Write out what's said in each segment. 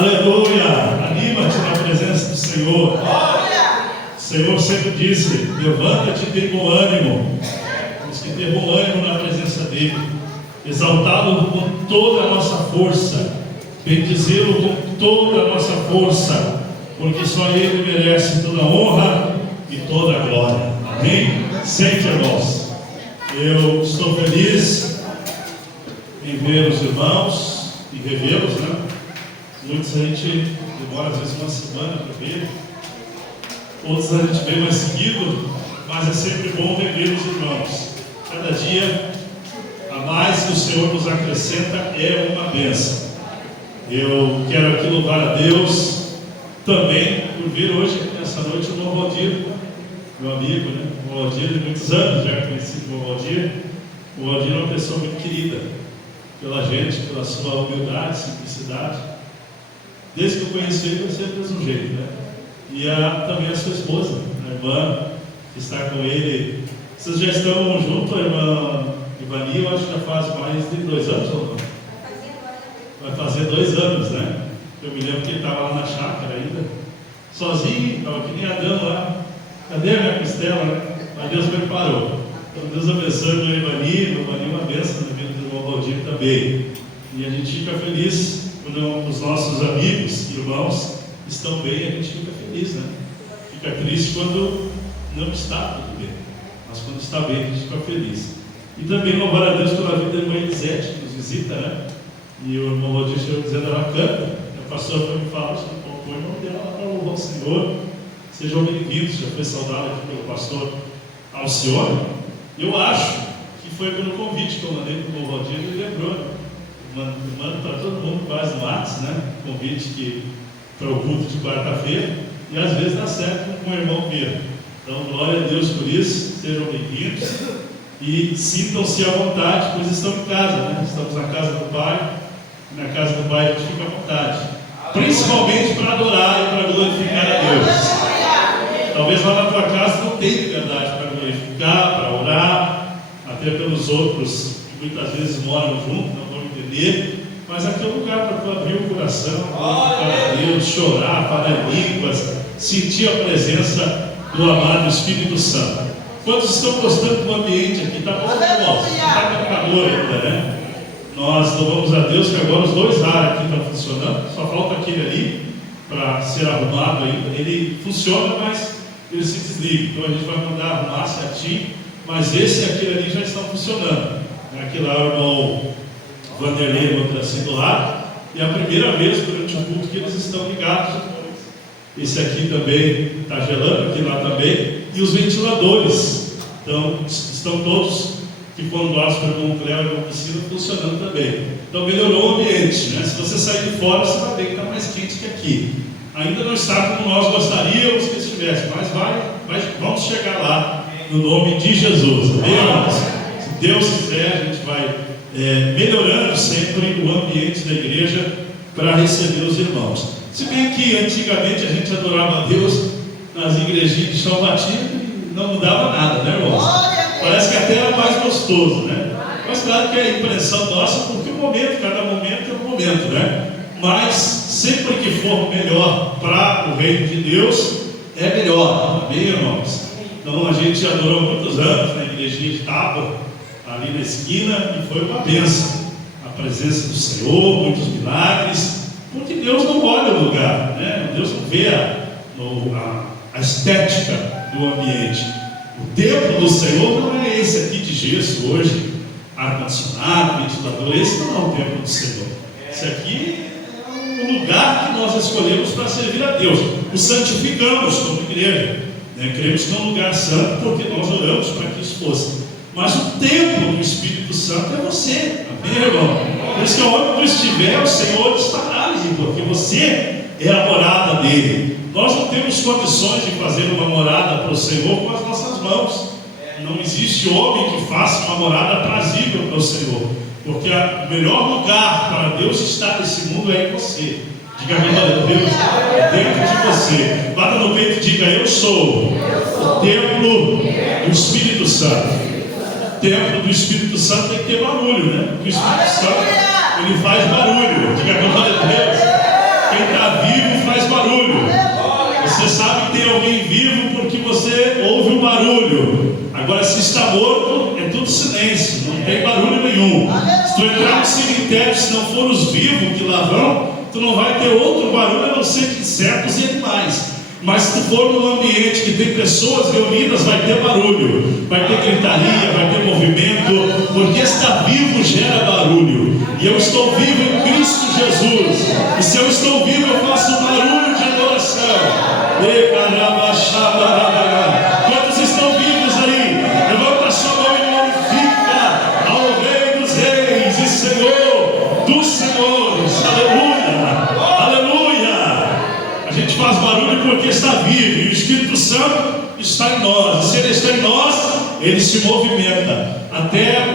Aleluia! Anima-te na presença do Senhor. O Senhor sempre disse: levanta-te e tem bom ânimo. Temos que ter bom ânimo na presença dEle, exaltá-lo com toda a nossa força, bendizê-lo com toda a nossa força, porque só Ele merece toda a honra e toda a glória. Amém? Sempre, irmãos. Eu estou feliz em ver os irmãos e revê-los, né? Muitos a gente demora às vezes uma semana para ver, outros a gente vê mais seguido, mas é sempre bom rever os irmãos. Cada dia a mais que o Senhor nos acrescenta é uma bênção. Eu quero aqui louvar a Deus também por ver hoje, nessa noite, o irmão Valdir, meu amigo, né? O Valdir, de muitos anos já conheci o Valdir. O Valdir é uma pessoa muito querida pela gente, pela sua humildade, simplicidade. Desde que eu conheci ele, eu sempre fiz um jeito, né? E também a sua esposa, a irmã, que está com ele. Vocês já estão juntos, a irmã Ivani, eu acho que já faz mais de 2 anos, ou não? Vai fazer 2 anos, né? Eu me lembro que ele estava lá na chácara ainda, sozinho, estava que nem Adão lá. Cadê a minha costela, né? Mas Deus preparou. Então Deus abençoe a Ivani uma bênção na vida do irmão Valdir também. E a gente fica feliz quando os nossos amigos, irmãos, estão bem, a gente fica feliz, né? Fica triste quando não está tudo bem, mas quando está bem, a gente fica feliz. E também louvar a Deus pela vida da irmã Elisete, que nos visita, né? E o irmão Valdir chegou dizendo: ela canta. A pastora foi me falar, põe o nome dela para louvar o Senhor. Sejam bem-vindos. Já foi saudado aqui pelo pastor Alcione. Eu acho que foi pelo convite que eu mandei para o irmão Valdir, ele lembrou, né? Mando para todo mundo quase no WhatsApp, né? Convite para o culto de quarta-feira, e às vezes dá certo com o irmão ver. Então, glória a Deus por isso, sejam bem-vindos e sintam-se à vontade, pois estão em casa, né? Estamos na casa do Pai, e na casa do Pai a gente fica à vontade, principalmente para adorar e para glorificar a Deus. Talvez lá na tua casa não tenha liberdade para glorificar, para orar, até pelos outros que muitas vezes moram junto, não vão entender. Mas aqui é um lugar para tu abrir o coração, glorificar a Deus, chorar, falar línguas, sentir a presença do amado Espírito Santo. Quantos estão gostando do ambiente aqui? Está bom, irmãos? Está calor ainda, né? Nós louvamos a Deus que agora os 2 ar aqui estão funcionando, só falta aquele ali para ser arrumado ainda. Ele funciona, mas ele se desliga. Então a gente vai mandar arrumar certinho, mas esse e aquele ali já estão funcionando. Aquele lá, o irmão Vanderlei, outro assim do lado, e a primeira vez durante o culto que eles estão ligados. Esse aqui também está gelando, aqui lá também, e os ventiladores estão todos que foram doados pelo irmão Cléo e irmão Priscila funcionando também. Então melhorou o ambiente, né? Se você sair de fora, você vai ver que está mais quente que aqui. Ainda não está como nós gostaríamos que estivesse, mas vamos chegar lá no nome de Jesus. Amém? Se Deus quiser, a gente vai melhorando sempre o ambiente da igreja para receber os irmãos. Se bem que antigamente a gente adorava a Deus nas igrejinhas de chão batido e não mudava nada, né, irmãos? Parece que até era mais gostoso, né? Mas claro que é a impressão nossa, porque cada momento é um momento, né? Mas sempre que for melhor para o reino de Deus, é melhor, amém, irmãos? Então a gente adorou muitos anos na igrejinha de Tábua, ali na esquina, e foi uma bênção. A presença do Senhor, muitos milagres, porque Deus não olha o lugar, né? Deus não vê a estética do ambiente. O templo do Senhor não é esse aqui de gesso hoje, ar-condicionado, ventilador. Esse não é o templo do Senhor. Esse aqui é o lugar que nós escolhemos para servir a Deus. O santificamos como igreja, né? Cremos que é um lugar santo porque nós oramos para que isso fosse. Mas o templo do Espírito Santo é você, amém, irmão? Por isso que onde tu estiver, o Senhor estará ali, porque você é a morada dele. Nós não temos condições de fazer uma morada para o Senhor com as nossas mãos. Não existe homem que faça uma morada prazível para o Senhor, porque o melhor lugar para Deus estar nesse mundo é em você. Diga glória a Deus, dentro de você. Bata no peito e diga: eu sou o templo do Espírito Santo. O templo do Espírito Santo tem que ter barulho, né? Porque o Espírito Santo, ele faz barulho. Diga glória a Deus. Quem está se está morto, é tudo silêncio, não tem barulho nenhum. Se tu entrar no cemitério, se não for os vivos que lá vão, tu não vai ter outro barulho a não ser de insetos e animais. Mas se tu for num ambiente que tem pessoas reunidas, vai ter barulho, vai ter gritaria, vai ter movimento, porque estar vivo gera barulho. E eu estou vivo em Cristo Jesus. E se eu estou vivo, eu faço barulho de adoração. Quantos estão vivos aí? Levanta a sua mão e glorifica ao Rei dos Reis e Senhor dos Senhores. Aleluia! Aleluia! A gente faz barulho porque está vivo, e o Espírito Santo está em nós. E se Ele está em nós, Ele se movimenta. Até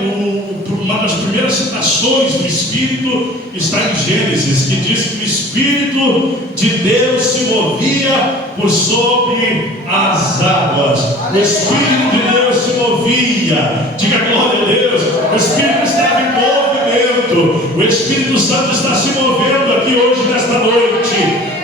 uma das primeiras citações do Espírito está em Gênesis, que diz que o Espírito de Deus se movia por sobre as águas. O Espírito de Deus se movia. Diga glória a Deus. O Espírito estava em movimento. O Espírito Santo está se movendo aqui hoje, nesta noite,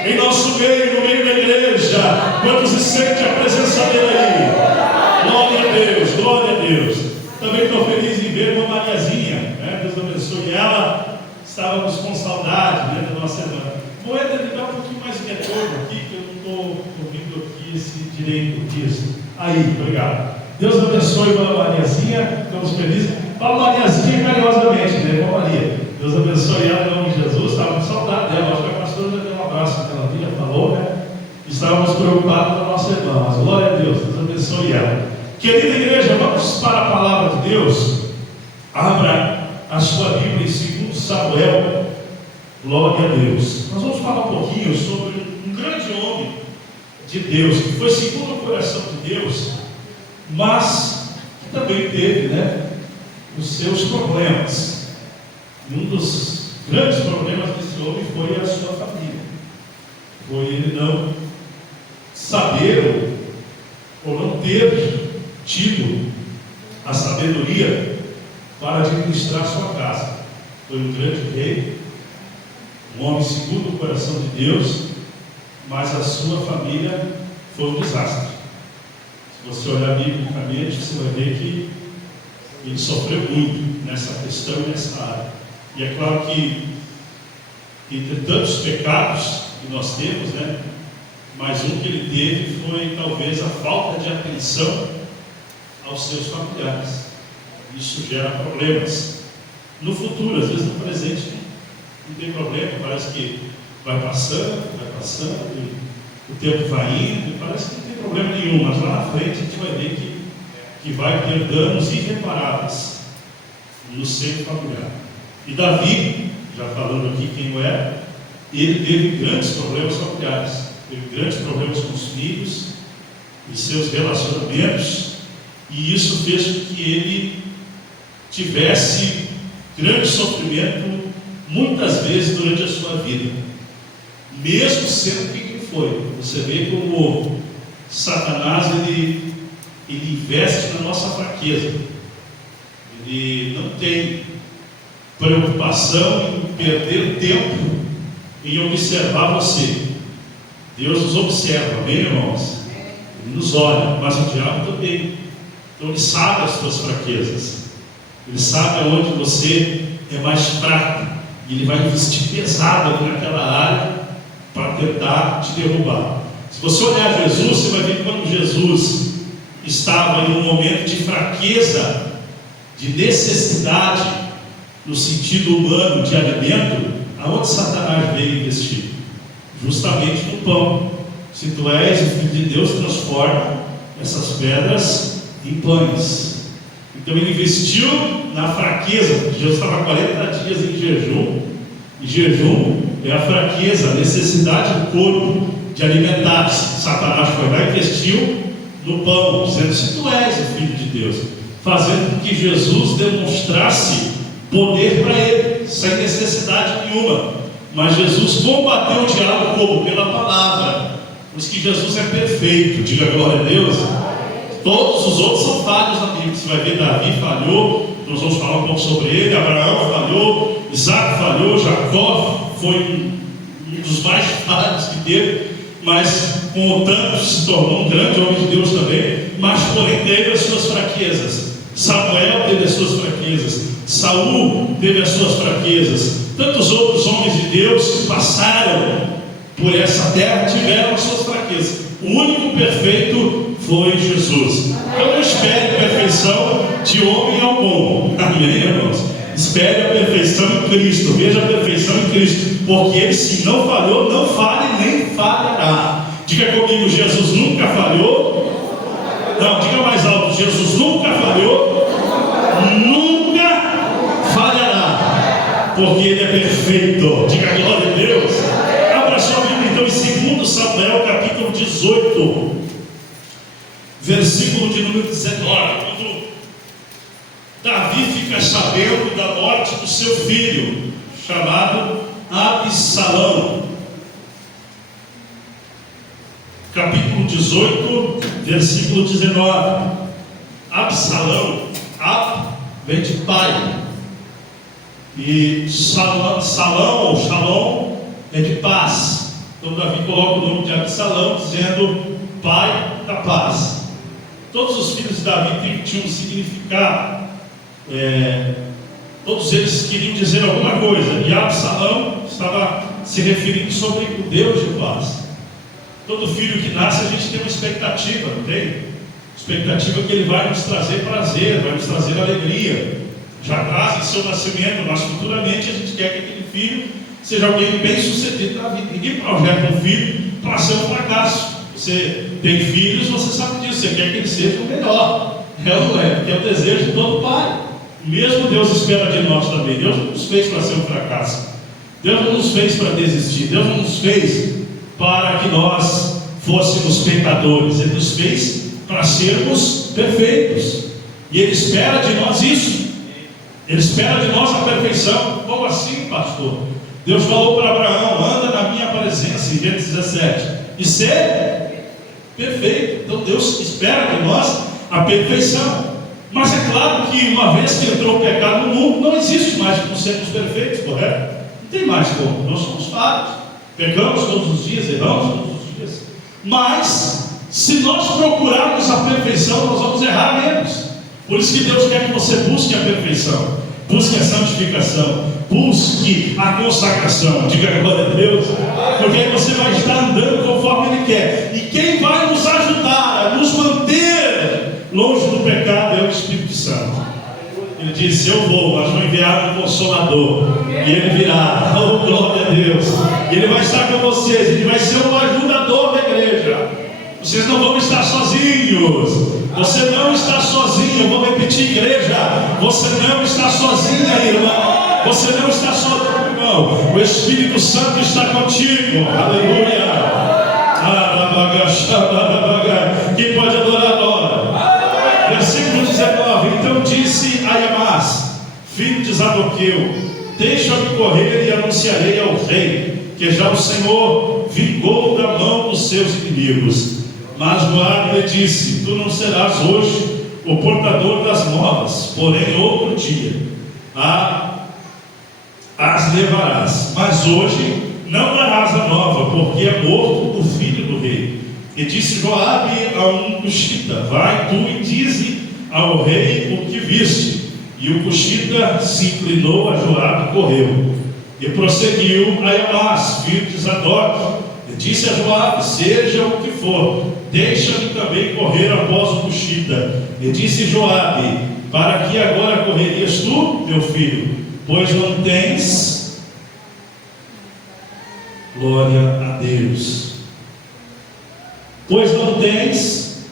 em nosso meio, no meio da igreja. Quantos se sente a presença dele aí? Glória a Deus, glória a Deus. Também estou feliz em ver uma Mariazinha, né? Deus abençoe ela. Estávamos com saudade, né, da nossa irmã. Moeda, me dá um pouquinho mais de retorno aqui, que eu não estou ouvindo aqui esse direito disso. Aí, obrigado. Deus abençoe a irmã Mariazinha, estamos felizes. Fala Mariazinha carinhosamente, né, irmã Maria? Deus abençoe ela em nome de Jesus. Estava com saudade dela, acho que a pastora já deu um abraço naquela filha, falou, né? Estávamos preocupados com a nossa irmã, mas glória a Deus, Deus abençoe ela. Querida igreja, vamos para a palavra de Deus. Abra a sua Bíblia em 2 Samuel. Glória a Deus. Nós vamos falar um pouquinho sobre um grande homem de Deus, que foi segundo o coração de Deus, mas que também teve, né, os seus problemas. E um dos grandes problemas desse homem foi a sua família. Foi ele não saber ou não ter tido a sabedoria para administrar sua casa. Foi um grande rei, um homem segundo o coração de Deus, mas a sua família foi um desastre. Se você olhar biblicamente, você vai ver que ele sofreu muito nessa questão e nessa área. E é claro que entre tantos pecados que nós temos, né, mas um que ele teve foi talvez a falta de atenção aos seus familiares. Isso gera problemas no futuro, às vezes no presente não tem problema, parece que vai passando, o tempo vai indo, parece que não tem problema nenhum, mas lá na frente a gente vai ver que vai ter danos irreparáveis no seio familiar. E Davi, já falando aqui quem o era, ele teve grandes problemas familiares, teve grandes problemas com os filhos e seus relacionamentos, e isso fez com que ele tivesse grande sofrimento muitas vezes durante a sua vida, mesmo sendo quem foi. Você vê como Satanás ele investe na nossa fraqueza. Ele não tem preocupação em perder tempo em observar você. Deus nos observa, amém, irmãos? Ele nos olha, mas o diabo também. Então ele sabe as suas fraquezas, ele sabe aonde você é mais fraco, e ele vai investir pesado naquela área para tentar te derrubar. Se você olhar Jesus, você vai ver que quando Jesus estava em um momento de fraqueza, de necessidade, no sentido humano de alimento, aonde Satanás veio investir? Justamente no pão. Se tu és o Filho de Deus, transforma essas pedras em pães. Então ele investiu na fraqueza. Jesus estava 40 dias em jejum, e jejum é a fraqueza, a necessidade do corpo de alimentar-se. Satanás foi lá e investiu no pão, dizendo: se tu és o Filho de Deus, fazendo com que Jesus demonstrasse poder para ele, sem necessidade nenhuma. Mas Jesus combateu o diabo como? Pela palavra. Por isso que Jesus é perfeito, diga glória a Deus. Todos os outros são falhos na Bíblia. Você vai ver, Davi falhou, nós vamos falar um pouco sobre ele. Abraão falhou, Isaac falhou, Jacó foi um dos mais falhos que teve, mas com o tanto se tornou um grande homem de Deus também. mas porém teve as suas fraquezas. Samuel teve as suas fraquezas, Saul teve as suas fraquezas, tantos outros homens de Deus que passaram por essa terra tiveram as suas fraquezas. O único perfeito foi Jesus. Então não espere perfeição de homem algum. Amém, irmãos? Espere a perfeição em Cristo. Veja a perfeição em Cristo, porque Ele se não falhou, não falha nem falhará. Diga comigo: Jesus nunca falhou. Não, diga mais alto: Jesus nunca falhou, nunca falhará, porque Ele é perfeito. Diga glória a Deus. Abra sua Bíblia então em 2 Samuel capítulo 18, versículo de número 19. Quando Davi fica sabendo da morte do seu filho, chamado Absalão. Capítulo 18, versículo 19. Absalão, vem de pai, e Salão ou Shalom é de paz. Então Davi coloca o nome de Absalão, dizendo pai da paz. Todos os filhos de Davi tinham um significado, todos eles queriam dizer alguma coisa, e Absalão estava se referindo sobre o Deus de paz. Todo filho que nasce, a gente tem uma expectativa, não tem? Expectativa que ele vai nos trazer prazer, vai nos trazer alegria. Já traz em seu nascimento, mas futuramente a gente quer que aquele filho seja alguém bem sucedido na vida. Ninguém projeta um filho para ser um fracasso. Você tem filhos, você sabe disso, você quer que ele seja o melhor. É ou não é? Porque é o desejo de todo pai. Mesmo Deus espera de nós também. Deus não nos fez para ser um fracasso. Deus não nos fez para desistir. Deus não nos fez para que nós fôssemos pecadores. Ele nos fez para sermos perfeitos, e Ele espera de nós isso. Ele espera de nós a perfeição. Como assim, pastor? Deus falou para Abraão: anda na minha presença, em Gênesis 17, e ser perfeito. Então Deus espera de nós a perfeição. Mas é claro que uma vez que entrou o pecado no mundo, não existe mais como sermos perfeitos, correto? Não tem mais como. Nós somos falhos, pecamos todos os dias, erramos todos os dias. Mas se nós procurarmos a perfeição, nós vamos errar menos. Por isso que Deus quer que você busque a perfeição, busque a santificação, busque a consagração. Diga glória a Deus, porque aí você vai estar andando conforme Ele quer. E quem vai nos ajudar a nos manter longe do pecado é o Espírito Santo. Ele disse: eu vou, mas vou enviar um Consolador, e Ele virá. Oh, glória a Deus. E Ele vai estar com vocês, Ele vai ser um ajudador da igreja. Vocês não vão estar sozinhos. Você não está sozinho. Eu vou repetir, igreja: você não está sozinha, irmão. Você não está sozinho, irmão. O Espírito Santo está contigo. Aleluia. Quem pode adorar, adora. Versículo 19. Então disse Aiamás, filho de Zadoqueu: deixa-me correr e anunciarei ao rei que já o Senhor vingou da mão dos seus inimigos. Mas Joabe lhe disse: tu não serás hoje o portador das novas, porém outro dia as levarás. Mas hoje não darás a nova, porque é morto o filho do rei. E disse Joabe a um cuxita: vai tu e dize ao rei o que viste. E o cuxita se inclinou a Joabe e correu. E prosseguiu Aiamás, filho de Zadok, e disse a Joabe: seja o que for, deixa-me também correr após o cuxita. E disse Joabe: para que agora correrias tu, meu filho? Pois não tens... Glória a Deus. Pois não tens...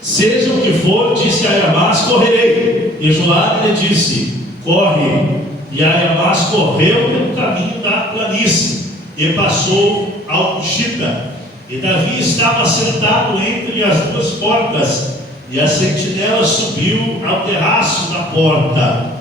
Seja o que for, disse Aiamás, correrei. E Joabe lhe disse: corre. E Aiamás correu pelo caminho da planície e passou ao cuxita. E Davi estava sentado entre as duas portas, e a sentinela subiu ao terraço da porta,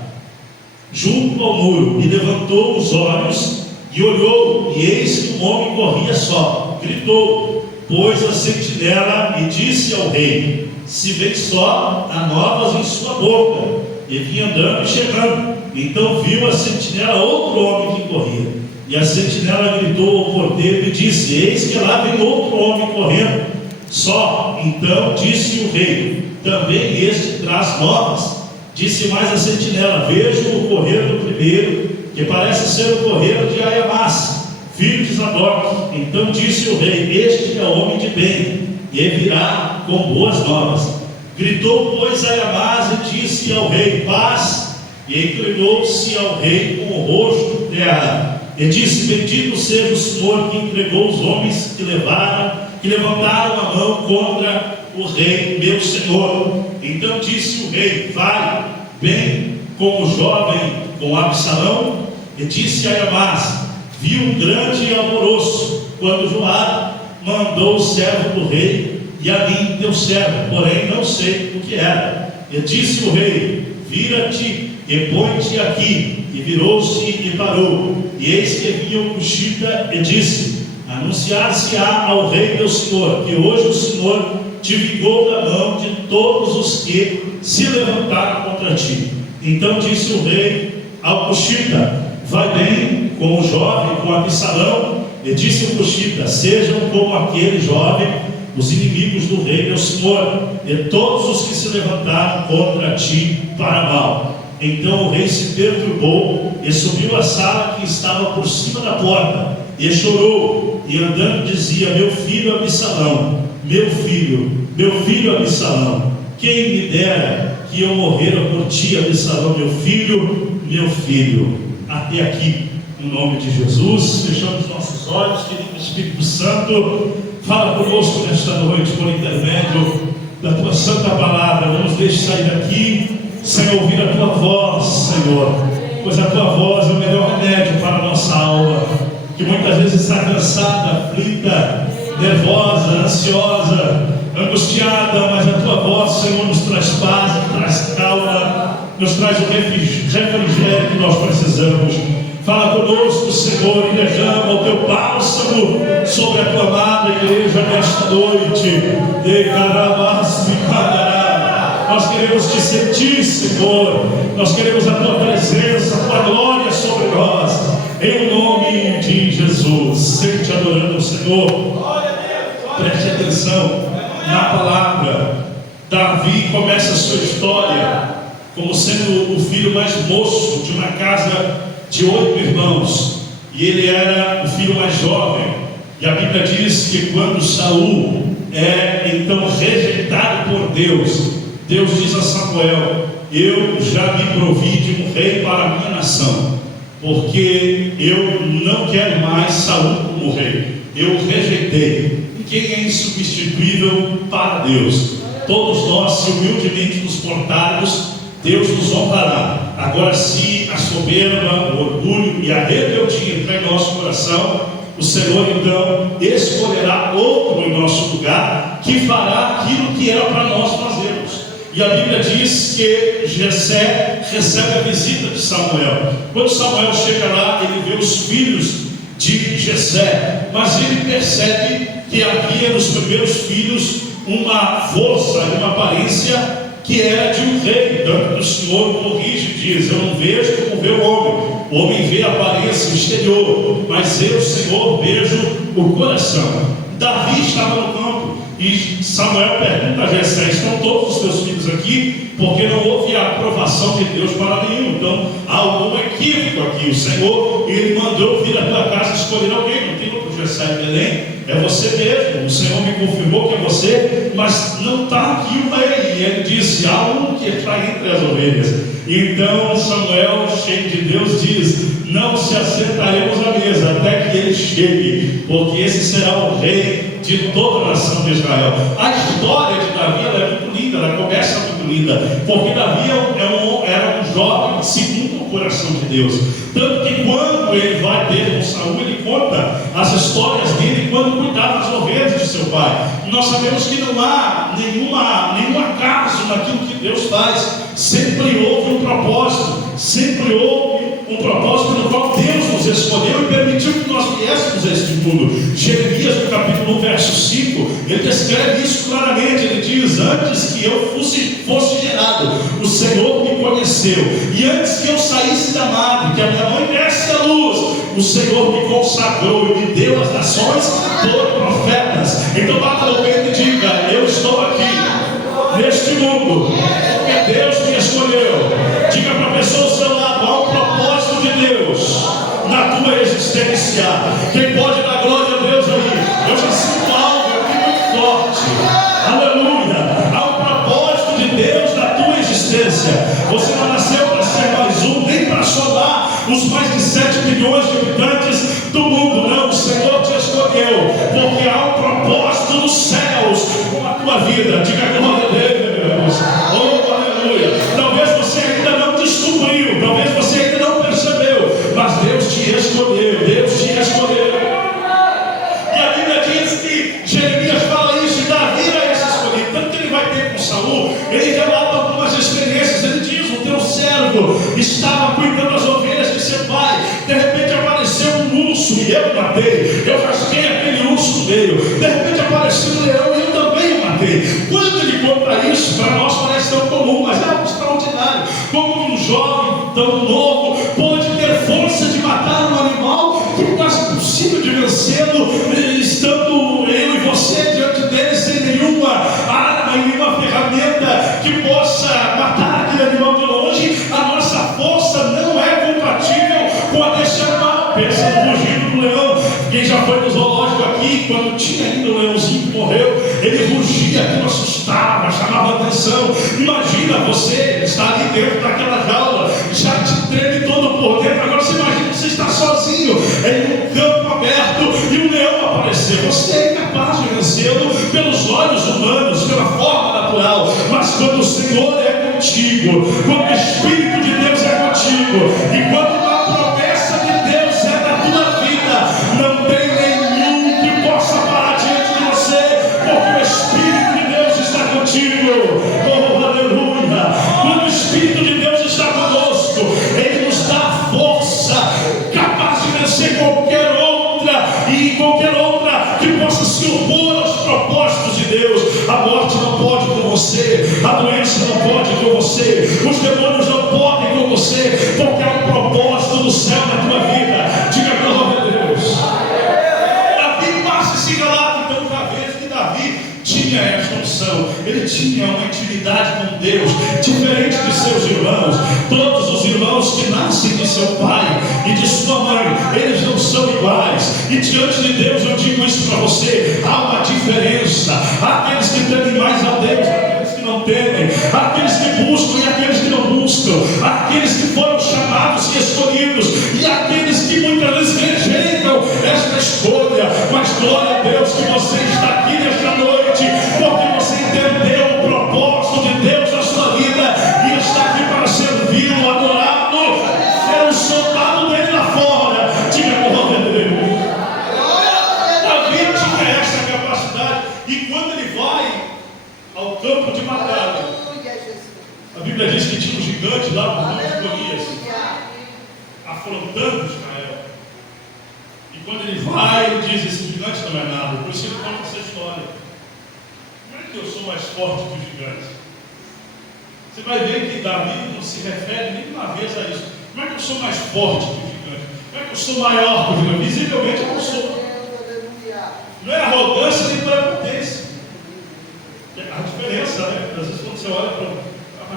junto ao muro, e levantou os olhos e olhou, e eis que um homem corria só. Gritou, pois, a sentinela, e disse ao rei: se vem só, há novas em sua boca. E vinha andando e chegando. Então viu a sentinela outro homem que corria. E a sentinela gritou ao porteiro e disse: eis que lá vem outro homem correndo. Só então disse o rei: também este traz novas. Disse mais a sentinela: vejo o correio do primeiro, que parece ser o correio de Aiamás, filho de Zadok. Então disse o rei: este é homem de bem, e virá com boas novas. Gritou, pois, Aiamás e disse ao rei: paz. E inclinou-se ao rei com o rosto de terra, e disse: bendito seja o Senhor que entregou os homens que levantaram a mão contra o rei meu senhor. Então disse o rei: vai bem com o jovem, com Absalão. E disse a Aiamás: vi um grande alvoroço quando Joabe mandou o servo do rei, e a mim teu servo, porém não sei o que era. E disse o rei: vira-te e põe-te aqui. E virou-se e parou, e eis que vinha o Cuxita e disse: anunciar-se-á ao rei meu senhor, que hoje o Senhor te vingou da mão de todos os que se levantaram contra ti. Então disse o rei ao Cuxita: vai bem com o jovem, com Absalão. E disse o Cuxita: sejam como aquele jovem os inimigos do rei meu senhor, e todos os que se levantaram contra ti para mal. Então o rei se perturbou e subiu à sala que estava por cima da porta, e chorou, e andando dizia: meu filho Absalão, meu filho Absalão, quem me dera que eu morrera por ti, Absalão, meu filho. Até aqui, no nome de Jesus. Fechamos nossos olhos. Querido Espírito Santo, fala conosco nesta noite por intermédio da tua santa palavra. Não nos deixe sair daqui sem ouvir a tua voz, Senhor, pois a tua voz é o melhor remédio para a nossa alma, que muitas vezes está cansada, aflita, nervosa, ansiosa, angustiada, mas a tua voz, Senhor, nos traz paz, nos traz calma, nos traz o refrigério que nós precisamos. Fala conosco, Senhor, e derrama o teu bálsamo sobre a tua amada igreja nesta noite. Nós queremos te sentir, Senhor. Nós queremos a tua presença, a tua glória sobre nós, em nome de Jesus. Sente adorando o Senhor. Preste atenção na palavra. Davi começa a sua história como sendo o filho mais moço de uma casa de 8 irmãos, e ele era o filho mais jovem. E a Bíblia diz que quando Saul é então rejeitado por Deus, Deus diz a Samuel: eu já me provi de um rei para a minha nação, porque eu não quero mais Saul como rei, eu o rejeitei. E quem é insubstituível para Deus? Todos nós, se humildemente nos portarmos, Deus nos honrará. Agora, se a soberba, o orgulho e a rebeldia entrar em nosso coração, o Senhor então escolherá outro em nosso lugar, que fará aquilo que era para nós fazermos. E a Bíblia diz que Jessé recebe a visita de Samuel. Quando Samuel chega lá, ele vê os filhos de Jessé, mas ele percebe que havia nos primeiros filhos uma força e uma aparência que era de um rei. Tanto que o Senhor corrige e diz: eu não vejo como vê o homem. O homem vê a aparência, o exterior, mas eu, Senhor, vejo o coração. Davi estava no campo, e Samuel pergunta a Jessé: estão todos os teus filhos aqui? Porque não houve a aprovação de Deus para nenhum. Então há algum equívoco aqui. O Senhor, ele mandou vir à tua casa escolher alguém. Não tem outro Jessé em Belém? É você mesmo. O Senhor me confirmou que é você, mas não está aqui o rei. E ele disse: há um que está entre as ovelhas. Então Samuel, cheio de Deus, diz: não se assentaremos à mesa até que ele chegue, porque esse será o rei de toda a nação de Israel. A história de Davi é muito linda, ela começa muito linda, porque Davi era um jovem segundo o coração de Deus. Tanto que quando ele vai ter com Saul, ele conta as histórias dele quando cuidava das ovelhas de seu pai. Nós sabemos que não há nenhum acaso naquilo que Deus faz. Sempre houve um propósito, sempre houve um propósito no qual Deus nos escolheu e permitiu que nós viéssemos a este mundo. Jeremias, no capítulo 1, verso 5, ele descreve isso claramente. Ele diz: antes que eu fosse gerado, o Senhor me conheceu, e antes que eu saísse da madre, que a minha mãe desse à luz, o Senhor me consagrou e me deu as nações por profetas. Então bata no peito e diga: na tua existência. Quem pode dar glória a Deus aí? Eu já sinto algo aqui muito forte. Aleluia. Há um propósito de Deus na tua existência. Você não nasceu para ser mais um, nem para somar os mais de 7 bilhões de habitantes do mundo. Não, o Senhor te escolheu, porque há um propósito nos céus com a tua vida. Diga glória a Deus. Oh, aleluia. Talvez você ainda não descobriu, talvez você ainda não percebeu, mas Deus te escolheu. Deus te escolheu. E a Bíblia diz que Jeremias fala isso, e Davi era esse escolhido. Tanto que ele vai ter com Saul, ele relata algumas experiências. Ele diz: o teu servo estava cuidando das ovelhas de seu pai, de repente apareceu um urso e eu o matei. Eu rasguei aquele urso no meio. De repente apareceu um leão e eu também o matei. Quando ele conta isso, para nós parece tão comum, mas é algo extraordinário. Como um jovem tão novo pode ter força de matar um animal que é quase impossível de vencê-lo, estando eu e você diante dele sem nenhuma arma e nenhuma ferramenta que possa matar aquele animal de longe. A nossa força não é compatível com a desse animal. Pensa no rugido do leão. Quem já foi no zoológico aqui, quando tinha ainda um leãozinho que morreu, ele rugia, aquilo assustava, chamava atenção. Imagina você estar ali dentro daquela jaula, já te treme todo por dentro. Agora você imagina você estar sozinho em um campo aberto e um leão aparecer. Você é incapaz de vencê-lo pelos olhos humanos, pela forma natural. Mas quando o Senhor é contigo, quando o Espírito de Deus é contigo, e quando a promessa de Deus é na tua vida, não tem nenhum que possa parar diante de você, porque o Espírito de Deus está contigo. Oh, aleluia. Quando o Espírito de Deus está conosco, Ele nos dá força capaz de vencer qualquer outra que possa se opor aos propósitos de Deus. A morte não pode com você, a doença não pode com você, os demônios não podem com você, porque há um propósito do céu na tua vida. Diga glória a Deus. Davi passa esse relato, então, da vez que Davi tinha esta unção, ele tinha uma intimidade com Deus diferente de seus irmãos. Todos os irmãos que nascem de seu pai e de sua mãe, eles não são iguais, e diante de Deus eu digo isso para você: há uma diferença. Há aqueles que temem mais a Deus, aqueles que não temem, aqueles que buscam e aqueles que não buscam, aqueles que foram chamados e escolhidos e aqueles que muitas vezes rejeitam esta escolha. Mas glória a Deus que você está aqui nesta noite, porque você entendeu o propósito de Deus na sua vida e está aqui para servi-lo, adorá-lo, ser um soldado dele lá fora. Diga glória a Deus. Davi tinha essa capacidade, e quando ele vai ao campo de batalha, a Bíblia diz que tinha um gigante lá no nome de Golias afrontando Israel. E quando ele vai, ele diz: esse gigante não é nada. Por isso ele conta essa história. Como é que eu sou mais forte que o gigante? Você vai ver que Davi não se refere nem uma vez a isso. Como é que eu sou mais forte que o gigante? Como é que eu sou maior que o gigante? Visivelmente eu não sou. Não é arrogância nem prepotência. A diferença, né? Às vezes quando você olha para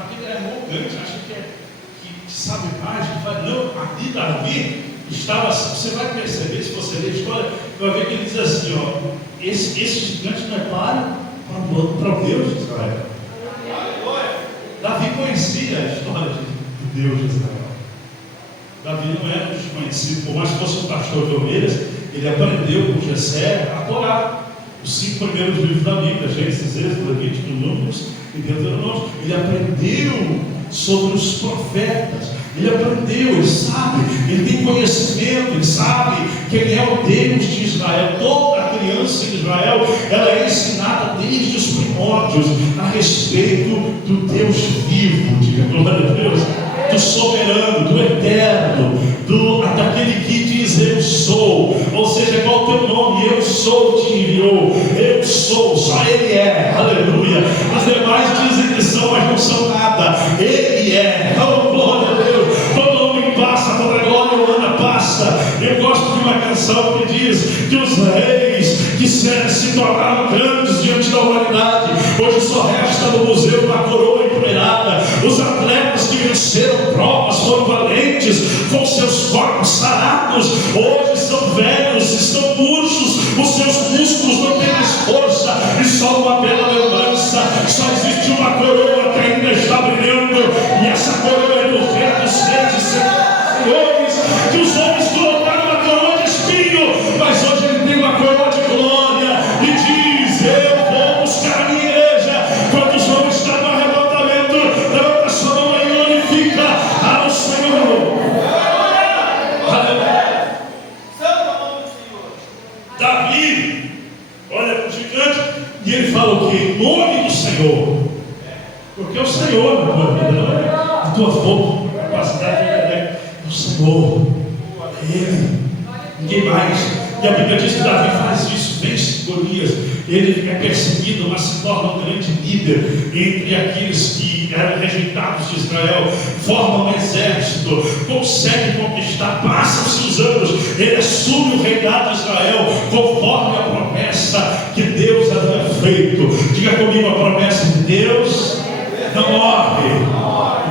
aquele é arrogante, acha que sabe mais, que faz. Não, aqui Davi estava assim. Você vai perceber, se você ler a história, vai ver que ele diz assim: ó, esse gigante não é para o Deus de Israel. Davi conhecia a história de Deus de Israel. Davi não era desconhecido, por mais que fosse um pastor de ovelhas, ele aprendeu com Jessé a Torá, os 5 primeiros livros da Bíblia, Gênesis, Êxodo, Levítico, Números e Deuteronômio. Ele aprendeu sobre os profetas, ele aprendeu, ele sabe, ele tem conhecimento, ele sabe quem é o Deus de Israel. Toda criança em Israel, ela é ensinada desde os primórdios a respeito do Deus vivo, diga glória a Deus, do soberano, do eterno, daquele que diz eu sou, ou seja, qual o teu nome? Eu sou, te enviou, eu sou, só Ele é, aleluia. Os demais dizem que são, mas não são nada. Ele é, oh glória a Deus. Todo homem passa, toda glória humana passa. Eu gosto de uma canção que diz que os reis que se tornaram grandes diante da humanidade, hoje só resta no museu uma coroa empoeirada. Os atletas que venceram provas foram valentes, doentes, com seus corpos sarados, hoje são velhos, estão murchos, os seus músculos não têm mais força, e só uma bela lembrança, só existe uma coroa que ainda está brilhando, e essa coroa é do Rei dos Reis e Senhores, que os homens colocaram uma coroa de espinho, mas hoje ele tem uma coroa de glória, e diz: eu vou buscar a minha igreja. Quantos vão estar no arrebatamento? Levanta sua mão aí e glorifica ao Senhor. Aleluia. Davi olha para o gigante e ele fala o que? Em nome do Senhor. Porque é o Senhor na tua vida, não é a tua força, a capacidade, é o Senhor, é Ele, ninguém mais. E a Bíblia diz que Davi faz isso, vence Golias, ele é perseguido, mas se torna um grande líder entre aqueles que eram rejeitados de Israel, forma um exército, consegue conquistar, passam-se os anos, ele assume o reinado de Israel, conforme a promessa que Deus havia feito. Diga comigo: a promessa de Deus não morre.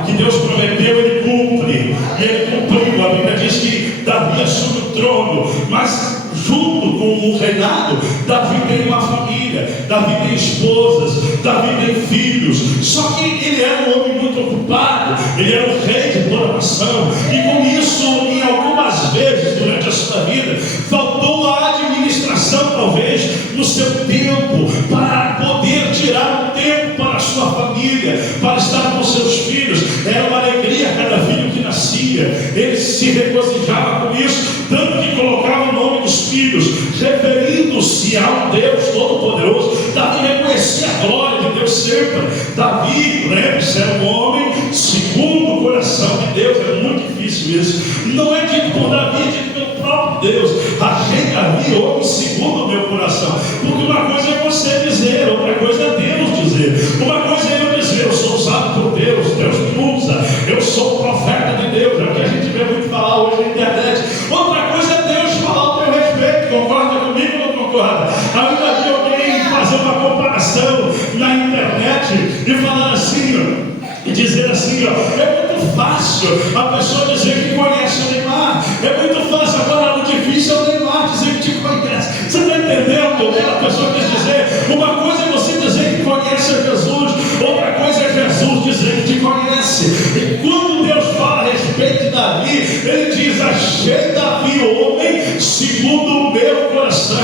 O que Deus prometeu, Ele cumpre. E Ele cumpriu. A Bíblia diz que Davi assume o trono, mas junto com o reinado, Davi tem uma família, Davi tem esposas, Davi tem filhos. Só que ele era um homem muito ocupado, ele era o rei de toda a nação, e com isso, em algumas vezes durante a sua vida, faltou a administração, talvez, no seu tempo, para poder tirar um tempo para a sua família, para estar com seus filhos. Era uma alegria cada filho que nascia, ele se regozijava com isso, tanto que colocava o nome dos filhos, referindo-se ao Deus Todo-Poderoso. Davi reconhecia a glória de Deus sempre. Davi, lembre-se, era um homem segundo o coração de Deus. É muito difícil isso. Não é dito por Davi, é dito pelo próprio Deus. Achei Davi homem segundo o meu coração. Porque uma coisa é você dizer, outra coisa é Deus dizer. Uma coisa é eu dizer: eu sou usado por Deus, Deus me usa, eu sou profeta de Deus. É o que a gente vê muito falar hoje na internet. Outra coisa é Deus falar ao teu respeito. Concorda comigo ou não concorda? Ainda vi alguém fazer uma comparação na internet e falar assim, e dizer assim: é muito fácil a pessoa dizer que conhece o Neymar, é muito fácil. Agora o difícil é o Neymar dizer que te conhece. Você está entendendo o que a pessoa quis dizer? Uma coisa é você dizer que conhece a Jesus, outra coisa é Jesus dizer que te conhece. E quando Deus fala a respeito de Davi, Ele diz: achei Davi homem segundo o meu coração.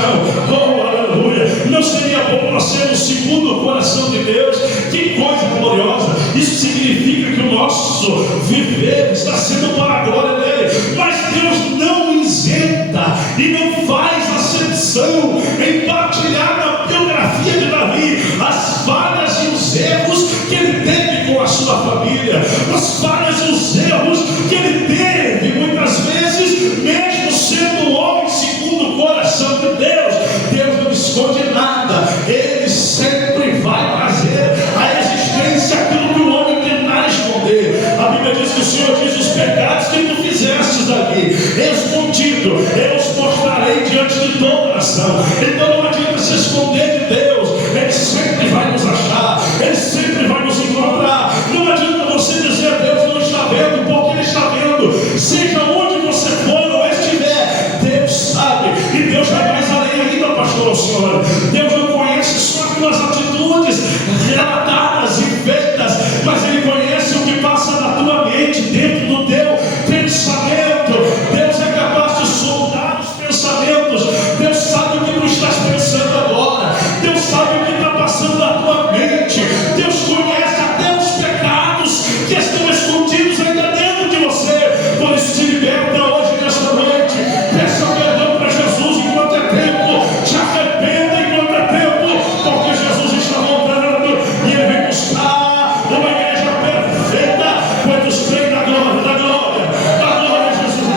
Oh, aleluia! Não seria bom nós sermos segundo o coração de Deus? Que coisa gloriosa! Isso significa que o nosso viver está sendo para a glória dele. Mas Deus não isenta e não faz acepção em partilhar na biografia de Davi as falhas e os erros que ele teve com a sua família, as falhas e os erros que ele teve muitas vezes, mesmo sendo um homem segundo o coração de Deus. Deus não esconde nada, Ele sempre vai trazer à existência aquilo que o homem tentar esconder. A Bíblia diz que o Senhor diz: os pecados que tu fizestes, Davi, escondido, eu os mostrarei diante de toda a nação. Então não adianta se esconder de Deus, Ele sempre vai nos achar, Ele sempre vai nos encontrar. Não adianta você dizer: Deus não está vendo, porque Ele está vendo. Seja onde você for ou estiver, Deus sabe, e Deus vai mais além ainda, pastor ao Senhor. Deus não conhece só as tuas atitudes relatadas e feitas, mas Ele conhece o que passa na tua mente, dentro do teu pensamento. Deus é capaz de sondar os pensamentos. Deus sabe o que tu estás pensando agora, Deus sabe o que está passando na tua mente. Deus conhece até os pecados que estão escondidos ainda dentro de você. Por isso, te liberta hoje, nesta noite. Peça perdão para Jesus enquanto é tempo. Te arrependa enquanto é tempo, porque Jesus está voltando e Ele vem buscar uma igreja perfeita. Quantos creem na glória, da glória, da glória de Jesus?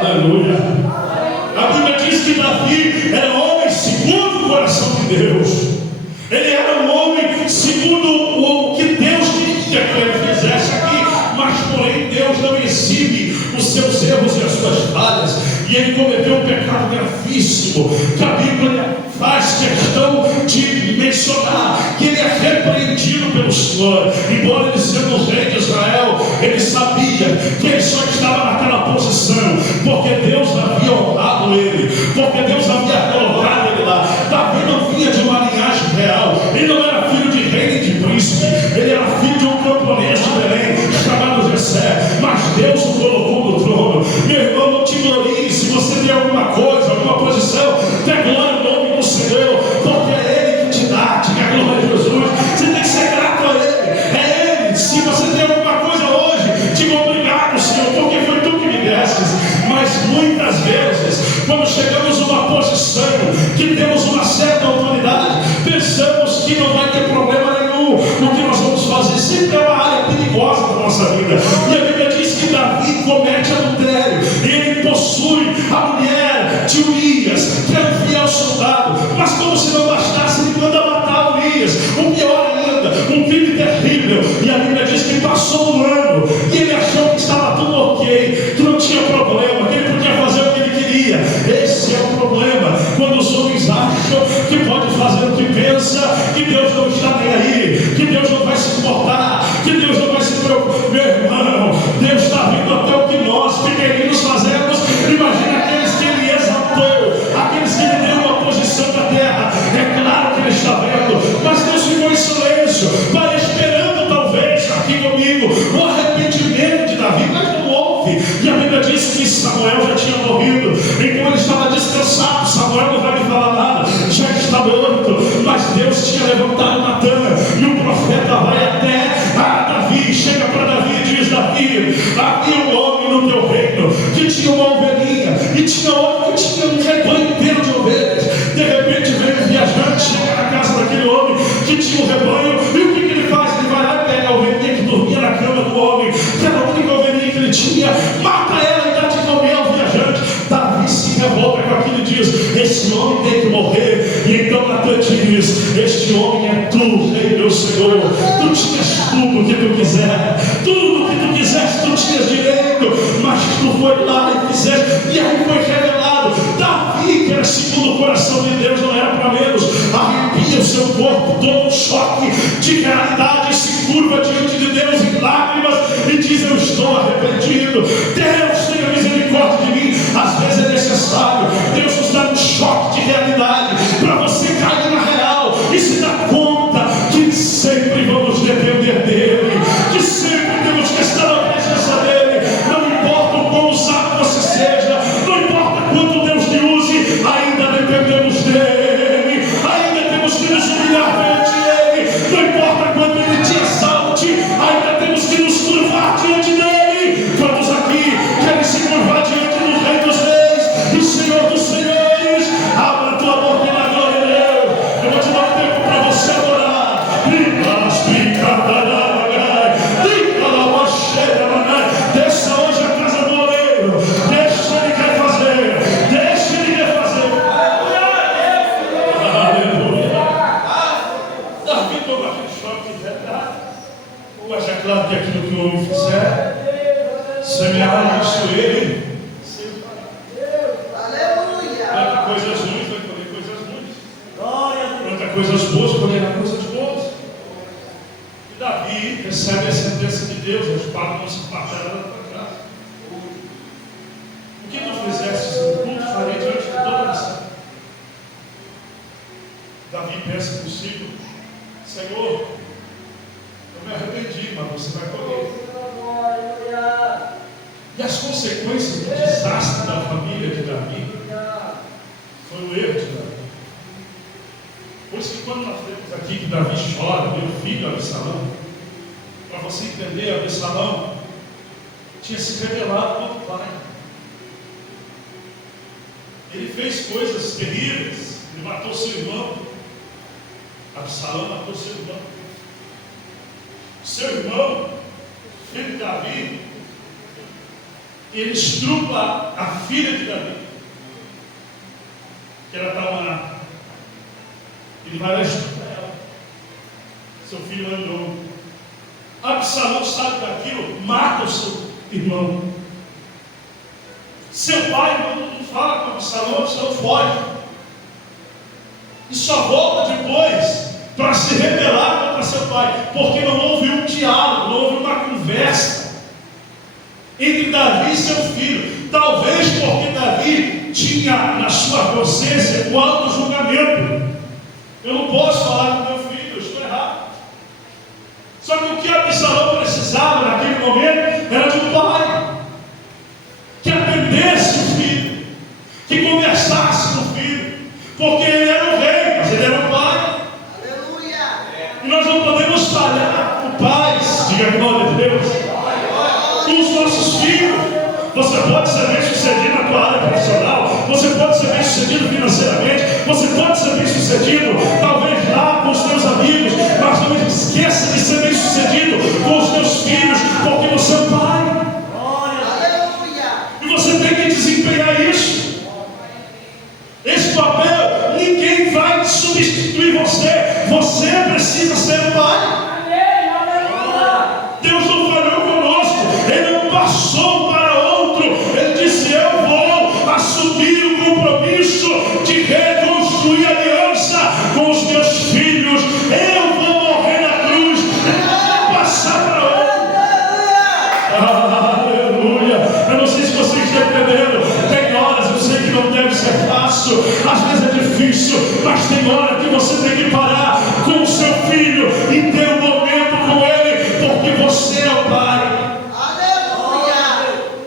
Aleluia! A Bíblia diz que Davi era homem segundo o coração de Deus. Ele era um homem segundo o que Deus queria que ele fizesse aqui, mas porém Deus não exibe os seus erros e as suas falhas. E ele cometeu um pecado gravíssimo, que a Bíblia faz questão de mencionar que ele é repreendido pelo Senhor. Embora ele sendo o rei de Israel, ele sabia que ele só estava naquela posição porque Deus havia honrado ele, porque Deus havia colocado ele lá. Davi não vinha de uma linhagem real, ele não era filho de rei nem de príncipe, ele era filho de um camponês de Belém chamado Jessé, mas Deus o colocou no trono. Meu irmão, não te glorie se você tem alguma coisa, alguma posição, dê glória ao nome do Senhor, porque é Ele que te dá. Diga a glória de Jesus. Você tem que ser grato a Ele, é Ele. Se você tem alguma coisa hoje, diga obrigado, Senhor, porque foi tu que me destes. Mas muitas vezes, quando chegamos a uma posição que temos uma certa autoridade, pensamos que não vai ter problema nenhum no que nós vamos fazer. Sempre é uma área perigosa da nossa vida. E a Bíblia diz que Davi comete adultério, ele possui a mulher de Urias, que era um fiel soldado, mas como se não bastasse, ele manda matar Urias. O pior ainda, um crime terrível. E a Bíblia diz que passou um ano e ele achou que estava tudo ok, que não tinha problema, que ele podia fazer o que ele queria. Esse é o problema, quando os homens acham que pode fazer o que pensa, que Deus não está nem aí, que Deus não vai se importar, que Deus não vai se preocupar. Meu irmão, Deus está vindo até o que nós pequeninos fazemos. Imagina aqueles que ele exaltou, aqueles que ele deu uma posição na terra. É claro que ele está vendo, mas Deus ficou em silêncio, vai esperando talvez aqui comigo o arrependimento de Davi, mas não houve. E a Bíblia diz que Samuel já tinha morrido, então ele estava descansado. Samuel não vai me falar nada, já está morto, mas Deus tinha levantado Natã, e o profeta vai até Davi, chega para Davi e diz: Davi, havia um homem no teu reino que tinha uma ovelhinha, e tinha outro que tinha um rebanho inteiro de ovelhas. De repente vem um viajante, chega na casa daquele homem que tinha um rebanho, e o que ele faz? Ele vai lá e pega a ovelhinha que dormia na cama do homem, que era a única ovelhinha que ele tinha, mata ela e dá de comer ao viajante. Davi se revolta com aquilo e diz: esse homem tem que morrer. E então Natã diz: este homem é tu, rei meu Senhor. Tu tinhas tudo o que tu quiser, tudo o que tu quiseste, tu tinhas direito, mas tu foi lá e fizeste. E aí foi revelado. Davi, que era segundo o coração de Deus, não era para menos, arrepia o seu corpo, toma um choque de realidade, se curva diante de Deus em lágrimas e diz: eu estou arrependido. Deus, tenha misericórdia de mim. Às vezes é necessário Deus nos dar um choque de realidade para você cair na real e se dar conta que sempre vamos depender dele, que sempre temos que estar na presença dele. Não importa o quão usado você seja, não importa quanto Deus te use, ainda dependemos dele, ainda temos que nos humilhar perante ele. Não importa quanto ele te exalte, ainda temos que nos curvar diante dele. Quantos aqui querem se curvar diante do Rei dos Reis, do Senhor dos Senhores? Abra a tua boca e dá glória a Deus. Eu vou te dar um tempo para você adorar. Deixa hoje a casa do oleiro, deixa ele quer fazer, deixa ele quer fazer. Aleluia. Davi toma aquele choque de verdade. Mas é claro que aquilo que o homem fizer, semear isso ele. Planta coisas ruins, vai colher coisas ruins. Planta coisas boas, colherá coisas boas. E Davi recebe a sentença de Deus: a espada não se partirá da tua casa. O que tu fizeste no culto, farei diante de toda a nação. Davi pensa consigo: Senhor, eu me arrependi, mas você vai colher. E as consequências do desastre da família de Davi foi o erro de Davi. Por isso que quando nós vemos aqui que Davi chora, meu filho Absalão, para você entender, Absalão tinha se rebelado contra o pai. Ele fez coisas terríveis, ele matou seu irmão. Absalão matou seu irmão. Seu irmão, filho de Davi, ele estrupa a filha de Davi, que era Tamar. Ele vai lá e estrupa ela. Seu filho andou. Absalão sabe daquilo, mata o seu irmão. Seu pai não fala com Absalão, Absalão foge. e só volta depois para se rebelar contra seu pai, porque não houve um diálogo, não houve uma conversa entre Davi e seu filho. Talvez porque Davi tinha na sua consciência o auto-julgamento. Eu não posso falar com meu filho, eu estou errado. Só que o que Absalão precisava naquele momento era de um pai que atendesse o filho, que conversasse com o filho, porque ele era o rei, mas ele era o pai. Aleluia! E nós não podemos falhar com pais, diga glória a Deus, com os nossos filhos. Você pode ser bem sucedido na tua área profissional, você pode ser bem sucedido financeiramente, você pode ser bem sucedido talvez lá com os teus amigos, mas não esqueça de ser bem sucedido com os teus filhos, porque você é o pai. E você tem que desempenhar isso. Esse papel, ninguém vai substituir você. Você precisa ser o pai. Deus não falhou conosco, Ele não passou para outro. Ele disse: eu vou assumir o compromisso de reconstruir a aliança com os meus filhos. Eu vou morrer na cruz, eu vou passar para outro. Aleluia! Eu não sei se você está entendendo. Tem horas, eu sei que não deve ser fácil, às vezes é difícil, mas tem hora que você tem que parar com o seu filho e ter um momento com ele, porque você é o pai. Aleluia!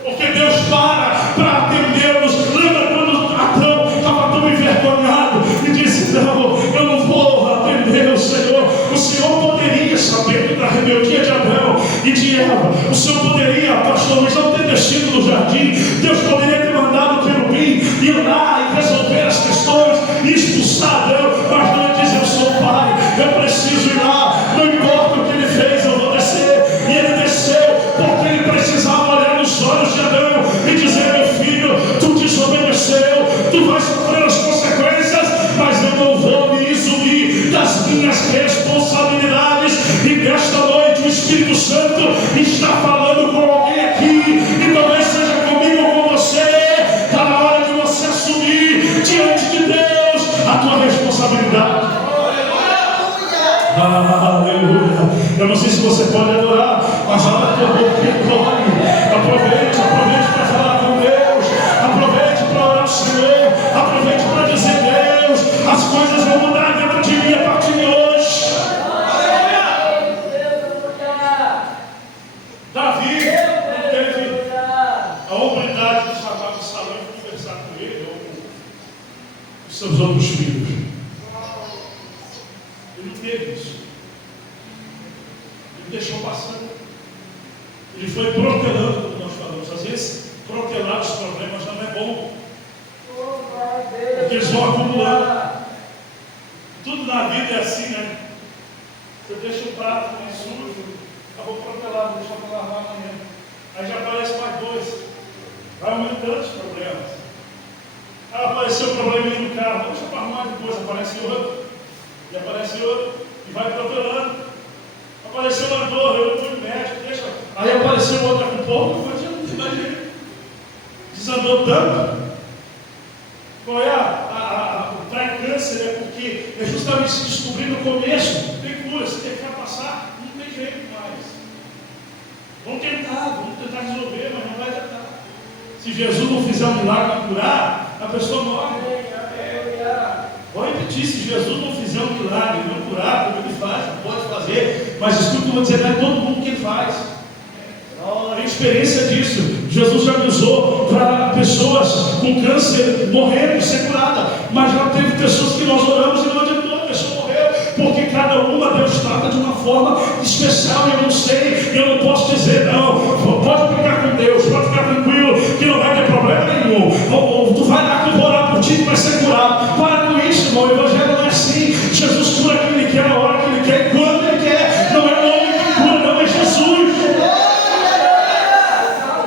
Porque Deus para atendê-los. Lembra quando Adão estava tão envergonhado e disse: não, eu não vou atender o Senhor. O Senhor poderia, sabendo da rebeldia de Adão e de Eva, o Senhor poderia, pastor Luiz, não ter descido no jardim. Deus poderia ter mandado o querubim ir lá e resolver as questões e expulsar Adão, mas não. Ele diz: eu sou pai, eu preciso ir lá, não importa o que ele fez, eu vou descer. E ele desceu porque ele precisava olhar nos olhos de Adão e dizer: meu filho, tu desobedeceu, tu vais sofrer as consequências, mas eu não vou me eximir das minhas responsabilidades. E nesta noite o Espírito Santo está falando com alguém aqui, e talvez seja comigo ou com você. Está na hora de você assumir diante de Deus a tua responsabilidade. Aleluia! Eu não sei se você pode adorar, mas abra a tua boca e glória. Aproveite para falar com Deus, aproveite para orar ao Senhor, aproveite para dizer: Deus, as coisas vão mudar dentro de mim a partir de hoje. Davi não teve a oportunidade de chamar Absalão e conversar com ele ou com os seus outros filhos. Ele não teve isso. Ele deixou passando. Ele foi protelando, como nós falamos. Às vezes, protelar os problemas não é bom, porque eles vão acumulando. Tudo na vida é assim, né? Você deixa o prato meio sujo, eu vou protelar, vou deixar para lavar amanhã. Aí já aparece mais dois. Vai aumentando os problemas. Aí apareceu um probleminha no carro, deixa para arrumar depois, aparece outro. E aparece outro, e vai protelando. Apareceu uma dor, eu fui médico, deixa. Aí apareceu outra com pouco, não fazia jeito. Desandou tanto. Qual é o pré-câncer? É porque é justamente se descobrir no começo. Tem cura, se deixar passar, não tem jeito mais. Vamos tentar resolver, mas não vai tentar. Se Jesus não fizer um milagre para curar, a pessoa morre. Vou repetir: se Jesus não fizer um milagre, não curar, como ele faz, não pode fazer, mas escuta o que eu vou dizer, não é todo mundo que faz. Tem experiência disso. Jesus já me usou para pessoas com câncer morrendo, ser curada, mas já teve pessoas que nós oramos e não adiantou, a pessoa morreu, porque cada uma Deus trata de uma forma especial. Eu não sei, eu não posso dizer não. Pode ficar com Deus, pode ficar tranquilo, que não vai ter problema nenhum. Tu vai lá que eu vou orar por ti, que vai ser curado. Para com isso, irmão. O evangelho não é assim. Jesus cura quem ele quer, na hora que ele quer, quando ele quer. Não é o homem que cura, não é Jesus.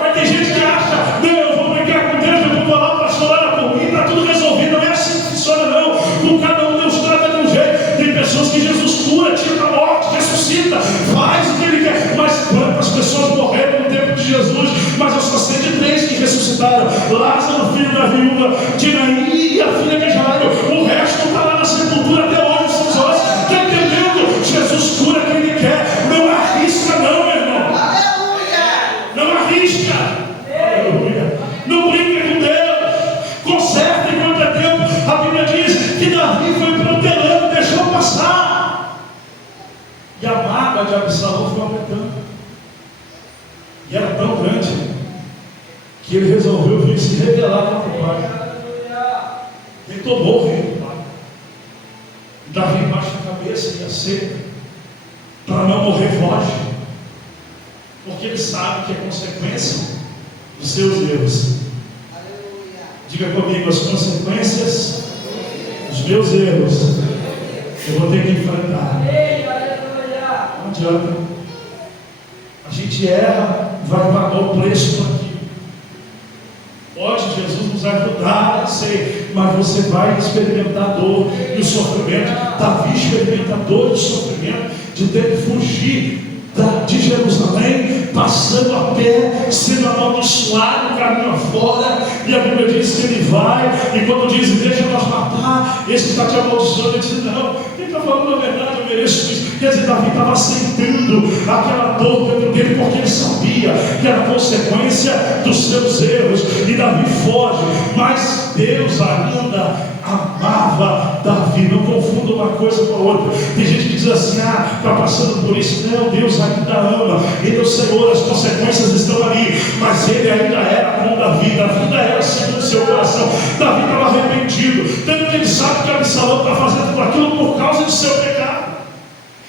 Mas tem gente que acha: não, eu vou brigar com Deus, eu vou falar para chorar por mim, está tudo resolvido. Não é assim que funciona, não. Com cada um Deus trata de um jeito. Tem pessoas que Jesus cura, tira da morte, ressuscita, faz o que ele quer. Mas quantas pessoas morreram no tempo de Jesus? Mas eu só sei de 3 que ressuscitaram: Lázaro, filho da viúva de Naim, e a filha de Jairo. O resto está lá na sepultura que ele resolveu vir se revelar para o pai. Ele tomou o filho do pai. Davi baixa a cabeça e aceita. Para não morrer, foge. Porque ele sabe que é consequência dos seus erros. Diga comigo, as consequências dos meus erros eu vou ter que enfrentar. Não adianta. A gente erra, vai pagar o preço por aquilo. Pode Jesus nos ajudar, eu sei, mas você vai experimentar dor e o sofrimento. Davi experimenta dor e o sofrimento de ter que fugir de Jerusalém, passando a pé, sendo amaldiçoado, caminho afora. E a Bíblia diz que ele vai, e quando diz, deixa nós matar, esse está te amaldiçoando, ele diz, não, ele está falando a verdade, eu mereço isso. Quer dizer, Davi estava aceitando aquela dor dentro dele, porque ele sabia que era consequência dos seus erros, e Davi foge, mas Deus ainda amava Davi. Não confunda uma coisa com a outra. Tem gente que diz assim, está passando por isso. Não, Deus ainda ama, ele é o Senhor, as consequências estão ali, mas ele ainda era com Davi. Davi ainda era segundo o seu coração. Davi estava arrependido, tanto que ele sabe que Absalão está fazendo tudo aquilo por causa do seu pecado.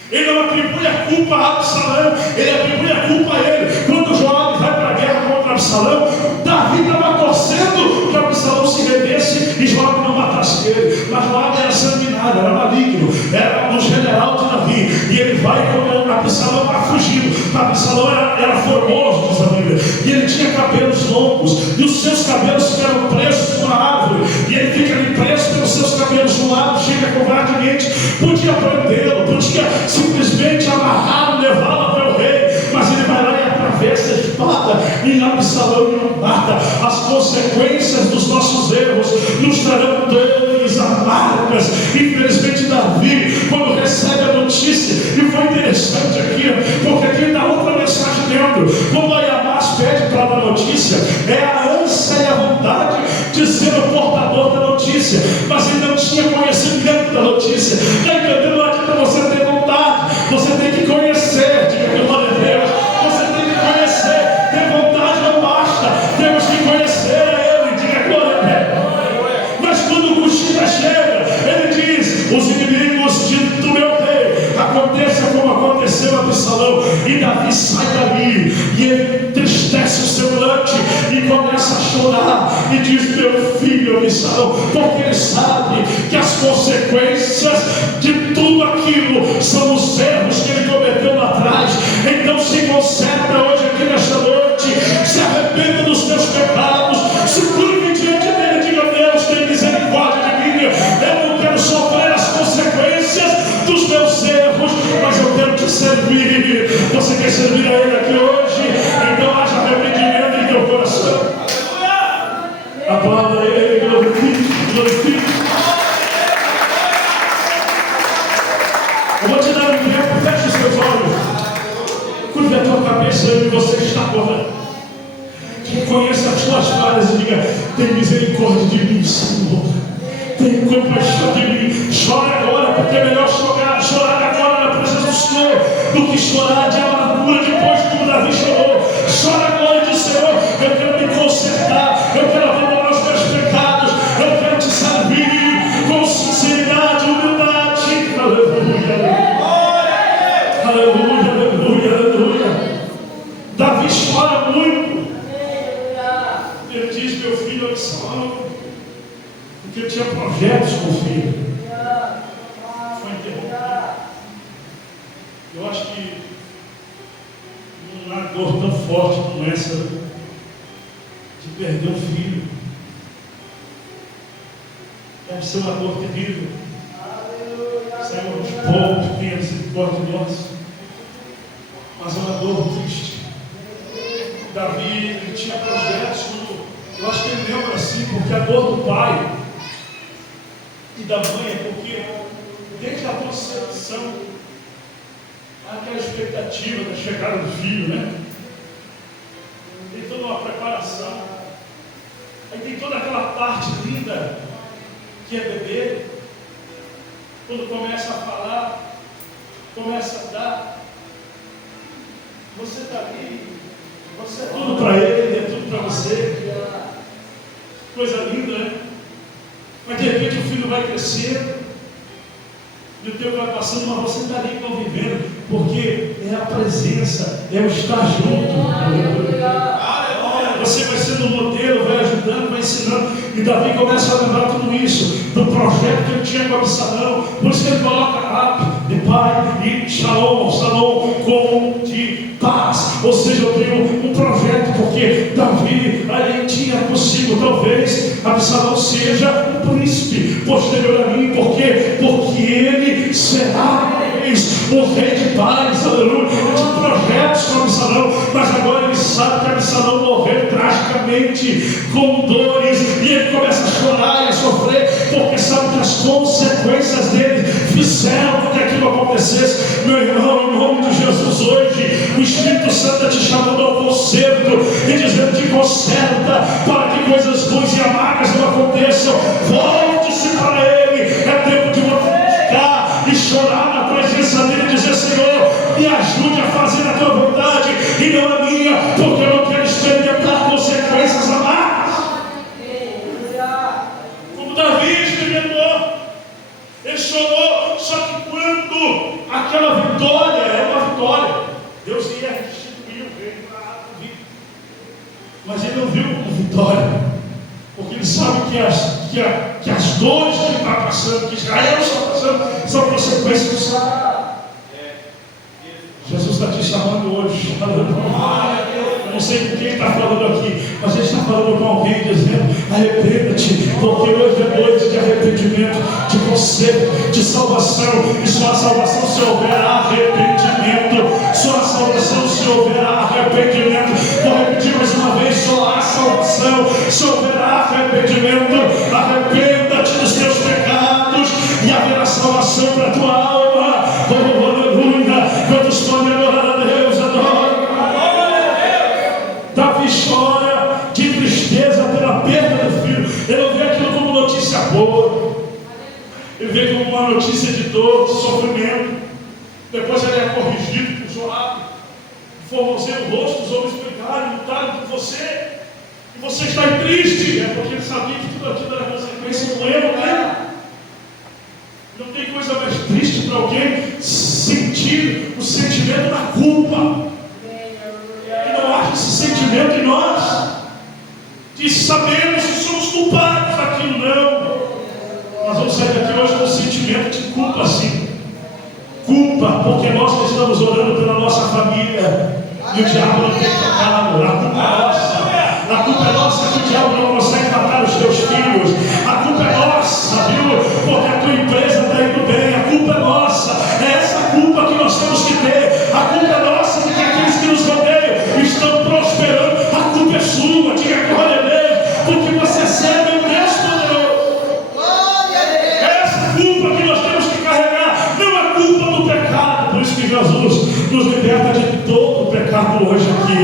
Ele não atribui a culpa a Absalão, ele atribui a culpa a ele. Quando Joabe vai para a guerra contra Absalão, Davi estava torcendo que Absalão se rendesse e Joabe não matasse ele. Mas Joabe era sanguinário, era maligno, era um general de Davi, e ele vai quando Absalão está fugindo. Absalão era formoso, diz a Bíblia, e ele tinha cabelos longos, e os seus cabelos ficaram presos numa árvore, e ele fica ali preso pelos seus cabelos no lado, chega covardemente, podia prendê-lo, podia simplesmente amarrá-lo, levá-lo até o rei, mas ele vai lá e atravessa a espada em Absalão e não mata. As consequências dos nossos erros nos trarão dores amargas. Infelizmente Davi, quando recebe a notícia, e foi interessante aqui, porque aqui dá outra mensagem dentro. Quando Aiamás pede para a notícia, é a ânsia e a vontade de ser o portador da notícia, mas ele não tinha conhecimento da notícia. Está entendendo? Não adianta você ter vontade, você tem que conhecer. Diga que glória a Deus, você tem que conhecer. Ter vontade não basta, temos que conhecer a Ele. Diga glória a Deus. Mas quando o Cuxita chega, ele diz, os inimigos do meu rei, aconteça como aconteceu a Absalão. E Davi sai dali, e ele entristece o semblante e começa a chorar, e diz, meu filho Absalão, porque ele sabe que as consequências de tudo aquilo são os erros que ele cometeu lá atrás. Então se conserta hoje aqui nesta noite, se arrependa dos teus pecados, se curve diante dele, diga, Deus, tem misericórdia de mim, eu não quero sofrer as consequências dos meus erros, mas eu quero te servir. Você quer servir a Ele aqui hoje? Então haja arrependimento em teu coração. Aplauda Ele, glorifique, glorifique. Eu vou te dar um tempo, feche os seus olhos, curve a tua cabeça onde você está agora. Que conheça as tuas falhas e diga, tem misericórdia de mim, Senhor, tem compaixão de mim. Chora agora, porque é melhor chorar agora na presença do Senhor do que chorar de amargura depois como Davi chorou. Chora agora e diz, Senhor, eu quero me consertar, eu quero abandonar os meus pecados, eu quero te servir com sinceridade e humildade. Aleluia, aleluia, aleluia, aleluia. Davi chora muito. Ele diz, meu filho Absalão, porque eu tinha projetos com o filho, foi interrompido. Eu acho que não há dor tão forte como essa de perder um filho. Deve ser uma dor terrível. Senhor, nos poucos, tenha misericórdia de nós. Mas é uma dor triste. Davi, ele tinha projetos, eu acho que ele lembra assim, porque a dor do pai e da mãe é porque desde a concepção há aquela expectativa da chegada do filho, né? Tem toda uma preparação, aí tem toda aquela parte linda que é bebê, quando começa a falar, começa a dar, você está ali, você é tudo para ele, é tudo filho para você. Coisa linda, né? Mas de repente o filho vai crescendo, e o tempo vai passando, mas você está ali convivendo, porque é a presença, é o estar junto. Você vai sendo um modelo, vai ajudando, vai ensinando. E Davi começa a lembrar tudo isso, do projeto que ele tinha com Absalão. Por isso que ele coloca Ab de pai e Shalom como de paz. Ou seja, eu tenho um projeto, porque Davi ali tinha consigo, talvez Absalão seja um príncipe posterior a mim. Por quê? Porque ele será o rei de paz, aleluia. Ele tinha projetos com Absalão, mas agora ele sabe que Absalão morreu tragicamente, com dores, e ele começa a chorar e a sofrer, porque sabe que as consequências dele fizeram com que aquilo acontecesse. Meu irmão, em nome de Jesus, hoje o Espírito Santo está te chamando ao conserto e dizendo: te conserta para que coisas ruins e amargas não aconteçam. Volte-se para ele. É tempo de você buscar e chorar na presença dele e dizer: Senhor, me ajude a fazer a tua vontade e não a minha, porque eu não quero experimentar consequências amargas. Como Davi experimentou, ele chorou. Só que quando aquela vitória era uma vitória, Deus ia restituir o reino para Davi. Mas ele não viu como vitória, porque ele sabe que as dores que ele está passando, que Israel está passando, são consequências do Senhor. Jesus está te chamando hoje. Eu não sei com quem está falando aqui, mas ele está falando com alguém dizendo: arrependa-te, porque hoje é noite de arrependimento, de conserto, de salvação. E só a salvação se houver arrependimento. Só a salvação se houver arrependimento. Vou repetir mais uma vez: só a salvação se houver arrependimento. Arrependa-te dos teus pecados e haverá salvação para a tua alma. Aleluia! Quantos podem adorar a Deus? Adora! Davi chora de tristeza pela perda do filho. Ele não vê aquilo como notícia boa, ele vê como uma notícia de dor, de sofrimento. Depois ele é corrigido por Joabe, formoseia o rosto, os homens brigaram, lutaram por você, e você está triste. É porque ele sabia que tudo aquilo era consequência do erro dele. Não tem coisa mais triste para alguém sentir o sentimento da culpa. E não há esse sentimento em nós, de sabemos que somos culpados daquilo, não. Nós vamos sair daqui hoje com um sentimento de culpa, sim. Culpa, porque nós estamos orando pela nossa família e o diabo não tem tocado. A culpa é nossa. A culpa é nossa que o diabo não consegue matar os teus filhos. A culpa é nossa, viu? Porque a tua empresa está indo bem. A culpa é nossa. É essa culpa que nós temos que ter. A culpa é nossa de que aqueles que nos rodeiam estão prosperando. A culpa é sua. Diga glória a Deus, porque você serve um Deus poderoso. É essa culpa que nós temos que carregar. Não é culpa do pecado. Por isso que Jesus nos liberta de todo o pecado hoje aqui.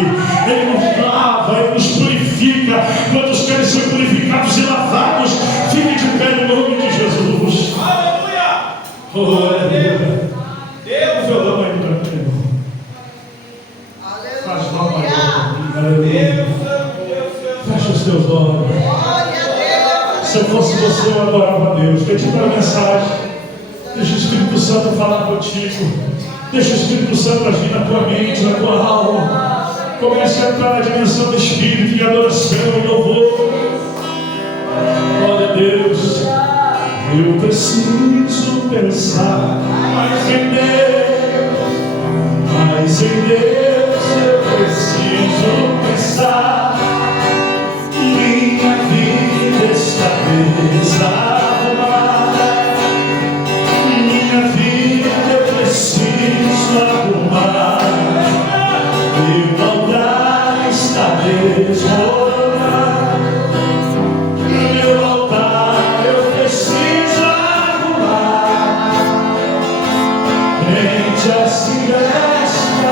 Ele nos lava, ele nos purifica. Quantos querem ser purificados e lavados? Fique de pé no nome de Jesus. Aleluia! Aleluia! Deus, eu dou aí para mim. Faz mal para mim. Fecha os teus olhos. Se eu fosse você, eu adorava a Deus. Acredita na mensagem. Deixa o Espírito Santo falar contigo. Deixa o Espírito Santo agir na tua mente, na tua alma. Comece a entrar na dimensão do Espírito, em adoração e louvor. Glória a Deus. Eu preciso pensar mais em Deus, mais em Deus. Eu preciso pensar. Minha vida está desarrumada. Minha vida eu preciso arrumar. Meu altar está desmoronado. Meu altar eu preciso arrumar. Frente a silvestre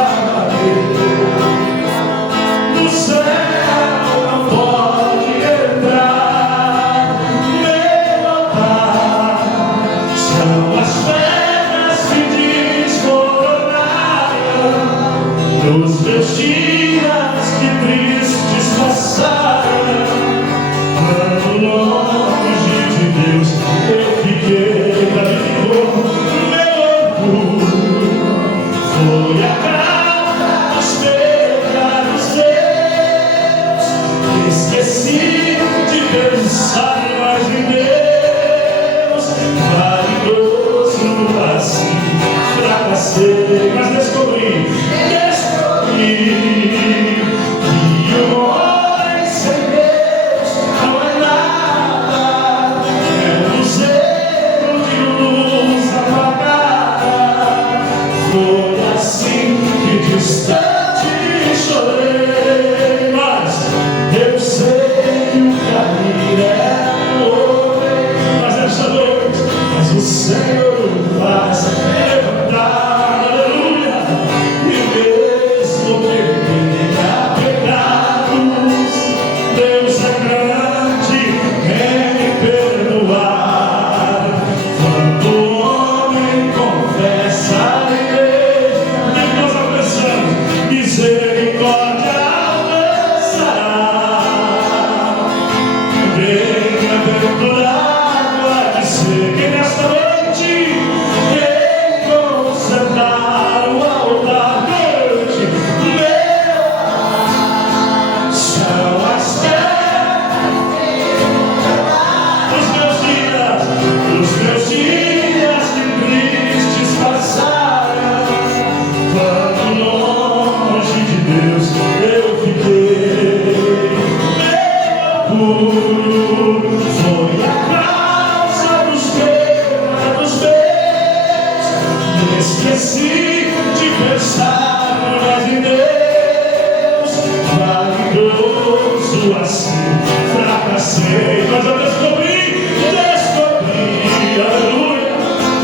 curado há de ser. Que nesta noite quem consertar o altar cante, meu são as terras, os meus dias que tristes passaram, quando longe de Deus eu fiquei. Meu orgulho foi a causa dos pecados meus. Me esqueci de pensar mais em Deus, vaidoso assim fracassei. Mas eu descobri, aleluia,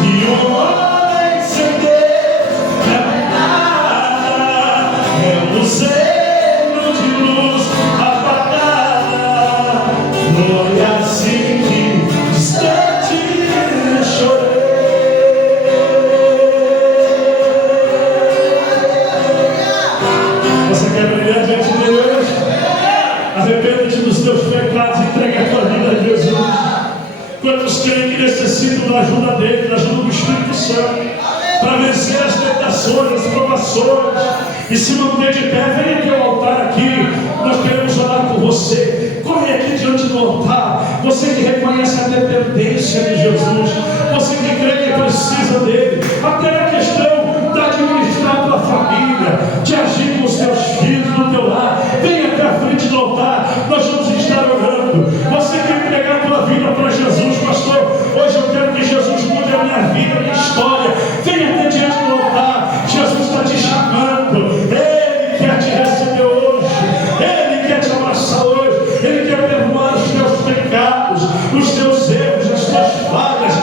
que um homem sem Deus não é nada, é um lucero de luz apagada. Foi assim que distante chorei. Você quer brilhar diante de Deus? Arrepende-te dos teus pecados e entrega a tua vida a Jesus. Quantos creem que necessitam da ajuda dele, da ajuda do Espírito Santo, para vencer as tentações, as provações e se manter de pé? Venha aqui ao altar aqui, nós queremos orar por você. Corre aqui diante do altar, você que reconhece a dependência de Jesus, você que crê que precisa dele, até a questão de administrar a tua família, de agir com os teus filhos no teu lar. Venha até a frente do altar, nós vamos estar orando. Você quer entregar a tua vida para Jesus, pastor? Hoje eu quero que Jesus mude a minha vida, a minha história. Venha até diante do altar, Jesus está te chamando. Ele quer te receber hoje, Ele quer te abraçar hoje, Ele quer perdoar os teus pecados, os teus erros, as tuas falhas.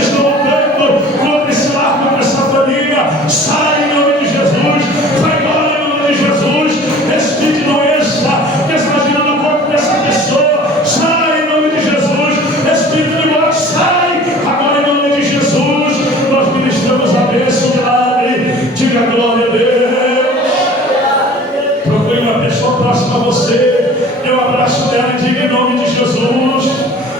se estão lutando contra esse lar, contra essa família, sai em nome de Jesus, vai embora em nome de Jesus. Espírito de doença que está agindo no corpo dessa pessoa, sai em nome de Jesus. Espírito de morte, sai agora em nome de Jesus. Nós ministramos a bênção, milagre. Diga glória a Deus. Procure uma pessoa próxima a você, dê um abraço dela e diga em nome de Jesus.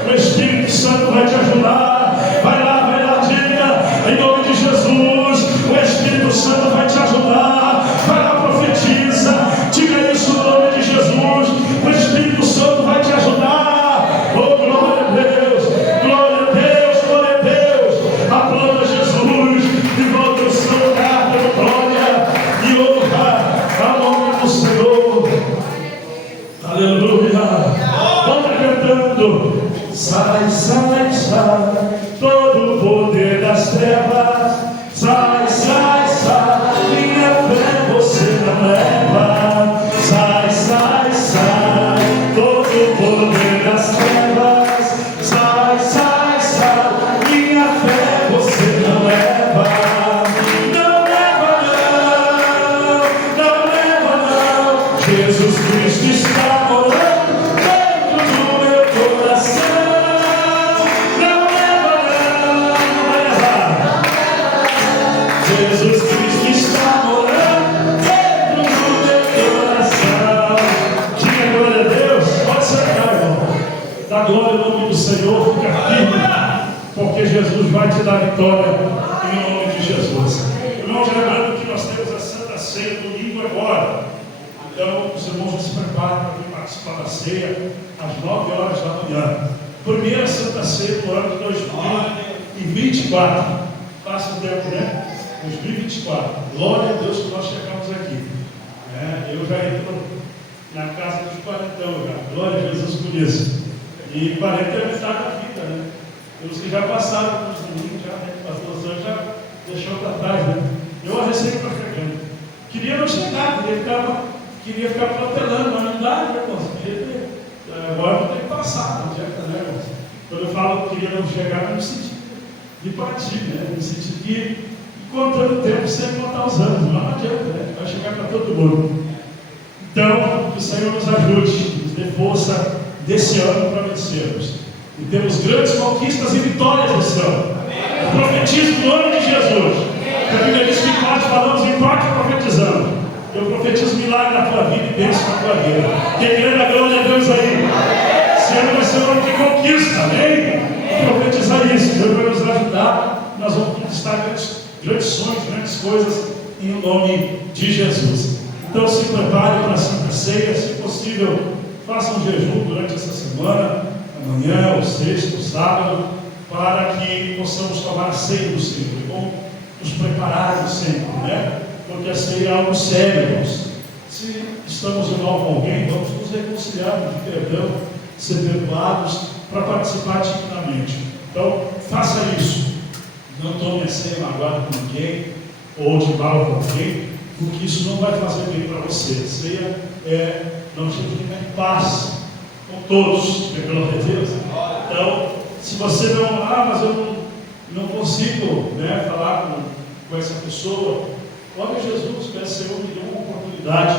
O Espírito Santo vai te ajudar. Vai lá, diga em nome de Jesus. O Espírito Santo vai te ajudar. Vai lá, profetiza. Diga isso no nome de Jesus. O Espírito Santo vai te ajudar. Oh, glória a Deus, glória a Deus, glória a Deus. Aplauda Jesus e volta ao seu lugar pela glória e honra ao nome do Senhor. Aleluia. Vamos cantando. Sai, sai, sai, todo o poder das trevas. Sai, sai, sai, minha fé você não leva. Sai, sai, sai, todo o poder das trevas. Sai, sai, sai, minha fé você não leva. Não leva não, não leva não. Jesus Cristo está morando dentro do meu coração. Jesus Cristo está morando dentro do teu coração. Diga glória a Deus. Pode sentar, irmão. Dá glória ao nome do Senhor. Fica firme, porque Jesus vai te dar vitória em nome de Jesus. Irmãos, lembrando que nós temos a Santa Ceia domingo agora. Então, os irmãos já se preparam para vir participar da ceia às 9 horas da manhã. Primeira Santa Ceia do ano de 2024. Passa o tempo, né? 2024, glória a Deus que nós chegamos aqui. Eu já entro na casa dos 40 já, glória a Jesus por isso. E 40 é metade da vida, né? Os que já passaram nos domingos, já, né? O pastor Santos já deixou para trás, né? Eu recém para chegando. Queria não chegar, queria ficar protelando, mas não dá, né, irmãos? Agora não tem que passar, não adianta, né, irmãos? Quando eu falo que queria não chegar, eu me senti de partir, né? Eu me senti de contando o tempo sem contar os anos, mas não adianta, né? Vai chegar para todo mundo. Então, que o Senhor nos ajude, nos dê força desse ano para vencermos. E temos grandes conquistas e vitórias nesse ano. Eu profetizo no nome de Jesus. A Bíblia diz que nós falamos em parte profetizando. Eu profetizo milagre na tua vida e bênção na tua vida. Quem crê na glória a Deus aí? Esse ano vai ser um ano de conquista, amém? Vou profetizar isso. Deus vai nos ajudar. Nós vamos conquistar grandes sonhos, grandes coisas, em nome de Jesus. Então se prepare para a Santa Ceia, se possível, faça um jejum durante essa semana, amanhã, ou sexta, ou sábado, para que possamos tomar a ceia do Senhor. É bom nos prepararmos sempre, né? Porque a ceia é algo sério, irmãos. Se estamos em mal com alguém, vamos nos reconciliar, pedir perdão, ser perdoados, para participar dignamente. Então, faça isso. Não tome a ceia magoado com ninguém, ou de mal com alguém, porque isso não vai fazer bem para você. A ceia é nós temos que ficar em paz com todos, pela Deus. Então, se você não, mas eu não consigo, né, falar com essa pessoa, ore a Jesus, peça, Senhor, me dê uma oportunidade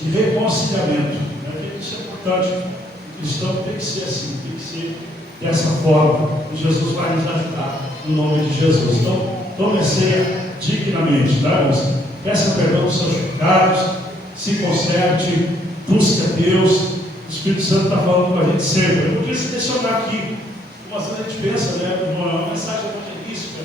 de reconciliamento. Né? Isso é importante. O cristão tem que ser assim, tem que ser dessa forma. E Jesus vai nos ajudar. No nome de Jesus. Então, tome a ceia dignamente, tá, irmãos? Peça perdão dos seus pecados, se conserte, busque a Deus. O Espírito Santo está falando com a gente sempre. Eu podia selecionar aqui, mas a gente pensa, né, uma mensagem evangelística,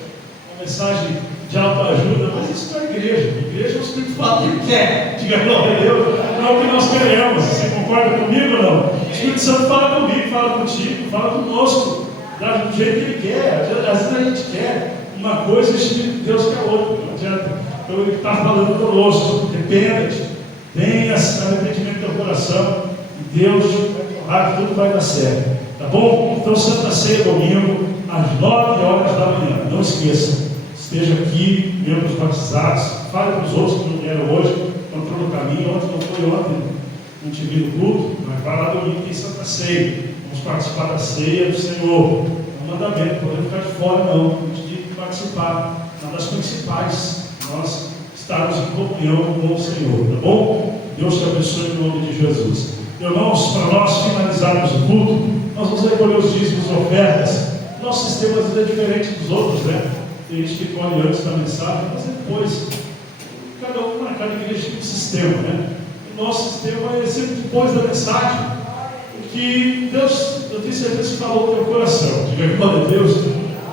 uma mensagem de autoajuda, mas isso não é igreja. A igreja é o Espírito fala o que ele quer. Diga glória a Deus, não é o que nós queremos. Você concorda comigo ou não? O Espírito Santo fala comigo, fala contigo, fala conosco. Do jeito que ele quer. Às vezes a gente quer uma coisa e o Espírito de Deus quer outra. Não adianta. Então ele está falando conosco. Depende. Tenha arrependimento do teu coração e Deus vai que tudo vai dar certo. Tá bom? Então, Santa Ceia domingo, às 9 horas da manhã. Não esqueça. Esteja aqui, membros batizados. Fale para os outros que não vieram hoje, estão no caminho. Ontem não foi ontem, não te vi no culto, mas vai lá domingo tem Santa Ceia. Vamos participar da ceia do Senhor. Vamos mandamento, podemos ficar de fora, não. A gente tem que participar. Uma das principais, nós estarmos em comunhão com o Senhor, tá bom? Deus te abençoe em nome de Jesus. Irmãos, para nós finalizarmos o culto, nós vamos recolher os dízimos e ofertas. Nosso sistema é diferente dos outros, né? Tem gente que colhe antes da mensagem, mas depois. Cada igreja tem um sistema, né? O nosso sistema é sempre depois da mensagem, porque Deus, eu tenho certeza que falou no teu coração. Diga glória a Deus.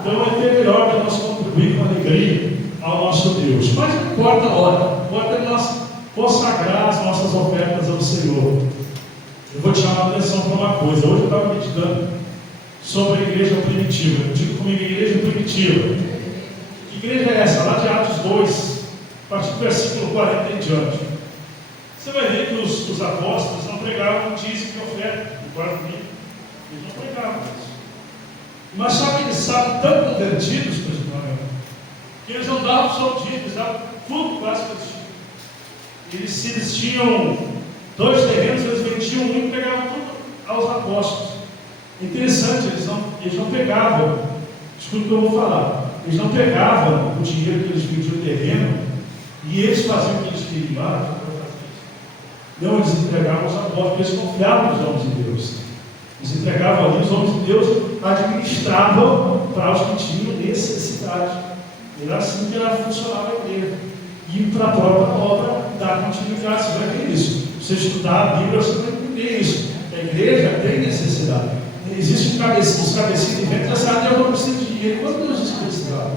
Então é até melhor que nós contribuir com alegria ao nosso Deus. Mas não importa a hora, importa que nós consagrar as nossas ofertas ao Senhor. Eu vou te chamar a atenção para uma coisa. Hoje eu estava meditando sobre a igreja primitiva. Eu digo comigo, igreja primitiva. Que igreja é essa? Lá de Atos 2, a partir do versículo 40 em diante. Você vai ver que os apóstolos não pregavam dízimo e oferta. Eles não pregavam isso. Mas só que eles estavam tão convertidos, que eles não davam só o dízimo, eles davam tudo quase que eles tinham. Eles tinham 2 terrenos, eles vendiam um e pegavam tudo aos apóstolos. Interessante, eles não pegavam, escuta o que eu vou falar, eles não pegavam o dinheiro que eles vendiam o terreno e eles faziam o que eles queriam lá. Não, eles entregavam aos apóstolos, eles confiavam nos homens de Deus. Eles entregavam ali, os homens de Deus administravam para os que tinham necessidade. Era assim que funcionava a igreja. E para a própria obra da continuidade. Você vai ver isso. Você estudar a Bíblia, você vai entender isso. A igreja tem necessidade. Existe os cabecinhos de vento, essa área não precisa de dinheiro. Quando Deus disse que precisava?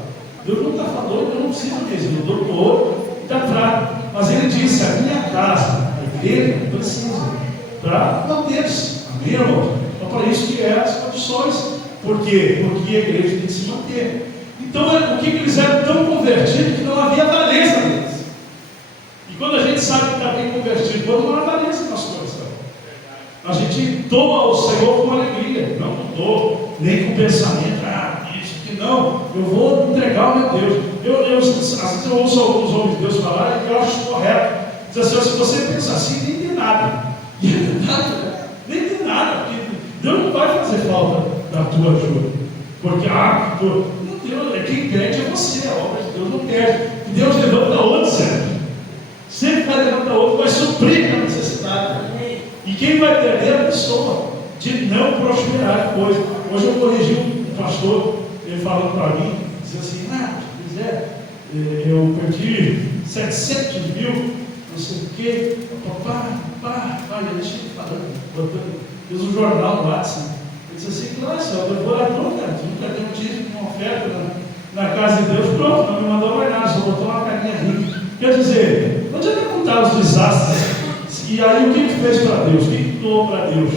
Deus não está falando, eu não preciso mesmo. Eu dou do ouro e da prata. Mas ele disse: a minha casa, a igreja, precisa para manter-se. Amém, irmão? Então, para isso que é as condições. Por quê? Porque a igreja tem que se manter. Então, o que eles eram tão convertidos que não havia avareza neles. E quando a gente sabe que está bem convertido, quando não há avareza no nosso coração, a gente toma o Senhor com alegria. Não estou nem com pensamento, isso que não, eu vou entregar o meu Deus. Às vezes eu ouço alguns homens de Deus falar e eu acho correto. Diz assim: se você pensa assim, nem tem nada. E é verdade, nem tem nada, porque Deus não vai fazer falta da tua ajuda. Porque, Deus, quem perde é você, a obra de Deus não perde. Deus levanta outro sempre. Sempre vai levantar outro, vai suprir a necessidade. E quem vai perder é a pessoa de não prosperar depois. Hoje eu corrigi um pastor, ele falou para mim, dizia assim: eu perdi 700 mil, não sei o quê. Deixa ele falando, fez um jornal no WhatsApp. Ele disse assim: nossa, eu vou lá, pronto, cara, tu nunca deu um dízimo, uma oferta na casa de Deus, pronto, não me mandou mais nada, só botou uma carinha rica. Quer dizer, onde é que contar os desastres? E aí o que fez para Deus? O que doou para Deus?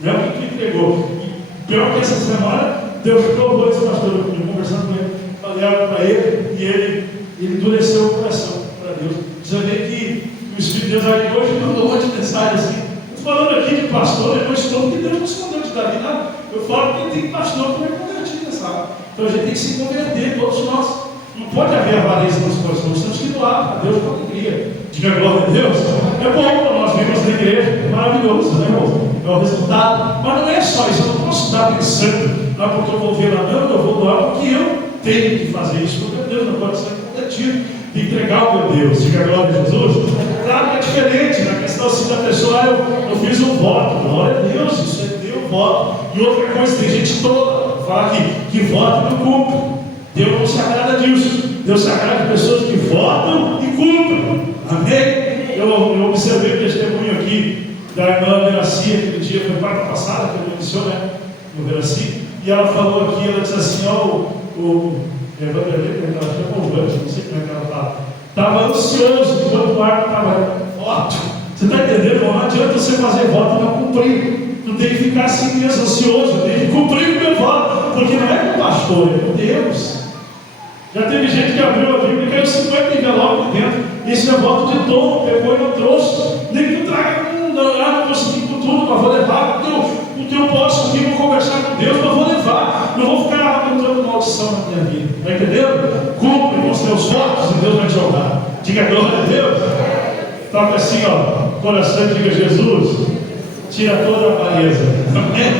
Né? O que entregou? E pior que essa semana, Deus provou esse pastor, eu conversando com ele, falei algo para ele, e ele endureceu o coração para Deus. Você vê que o Espírito de Deus aqui hoje mandou um monte de mensagem assim. Falando aqui de pastor, depois todo que Deus não escondeu de Davi, não. Eu falo que tem pastor que não é convertido, sabe? Então a gente tem que se converter, todos nós. Não pode haver avareza no nosso coração, nós temos que doar para Deus com alegria. Diga glória a Deus. É bom para nós virmos na igreja, é maravilhoso, né, irmão? É o resultado. Mas não é só isso, eu não posso dar pensando, não é porque eu vou ver lá, não, eu vou doar porque eu tenho que fazer isso, porque Deus não pode ser convertido. Entregar o meu Deus, diga glória a Jesus. Claro que é diferente, na questão assim da pessoa, eu fiz um voto, glória a Deus, isso é Deus, voto. E outra coisa, tem gente toda, fala que vota e não cumpre. Deus não se agrada disso. Deus se agrada de pessoas que votam e cumprem. Amém? Eu observei o testemunho aqui da irmã Veraci, aquele dia, foi quarta passada, que ele iniciou, né? No Veraci, e ela falou aqui, ela disse assim: não sei como é que ela fala. Estava ansioso enquanto o arco estava voto. Você está entendendo? Não adianta você fazer voto e não cumprir. Tu tem que ficar assim mesmo, ansioso. Tem que cumprir o meu voto. Porque não é com o pastor, é com Deus. Já teve gente que abriu a Bíblia e caiu 50 envelopes dentro. Esse é voto de tom, pegou e não trouxe. Nem que tu traga, não consegui com tudo, mas vou levar. O que eu posso aqui, vou conversar com Deus, mas vou levar. Não vou ficar aumentando maldição na minha vida. Está entendendo? Cumpre com os teus votos e Deus vai te honrar. Diga glória a Deus. Toca assim, coração, diga: Jesus, tira toda a avareza. Amém?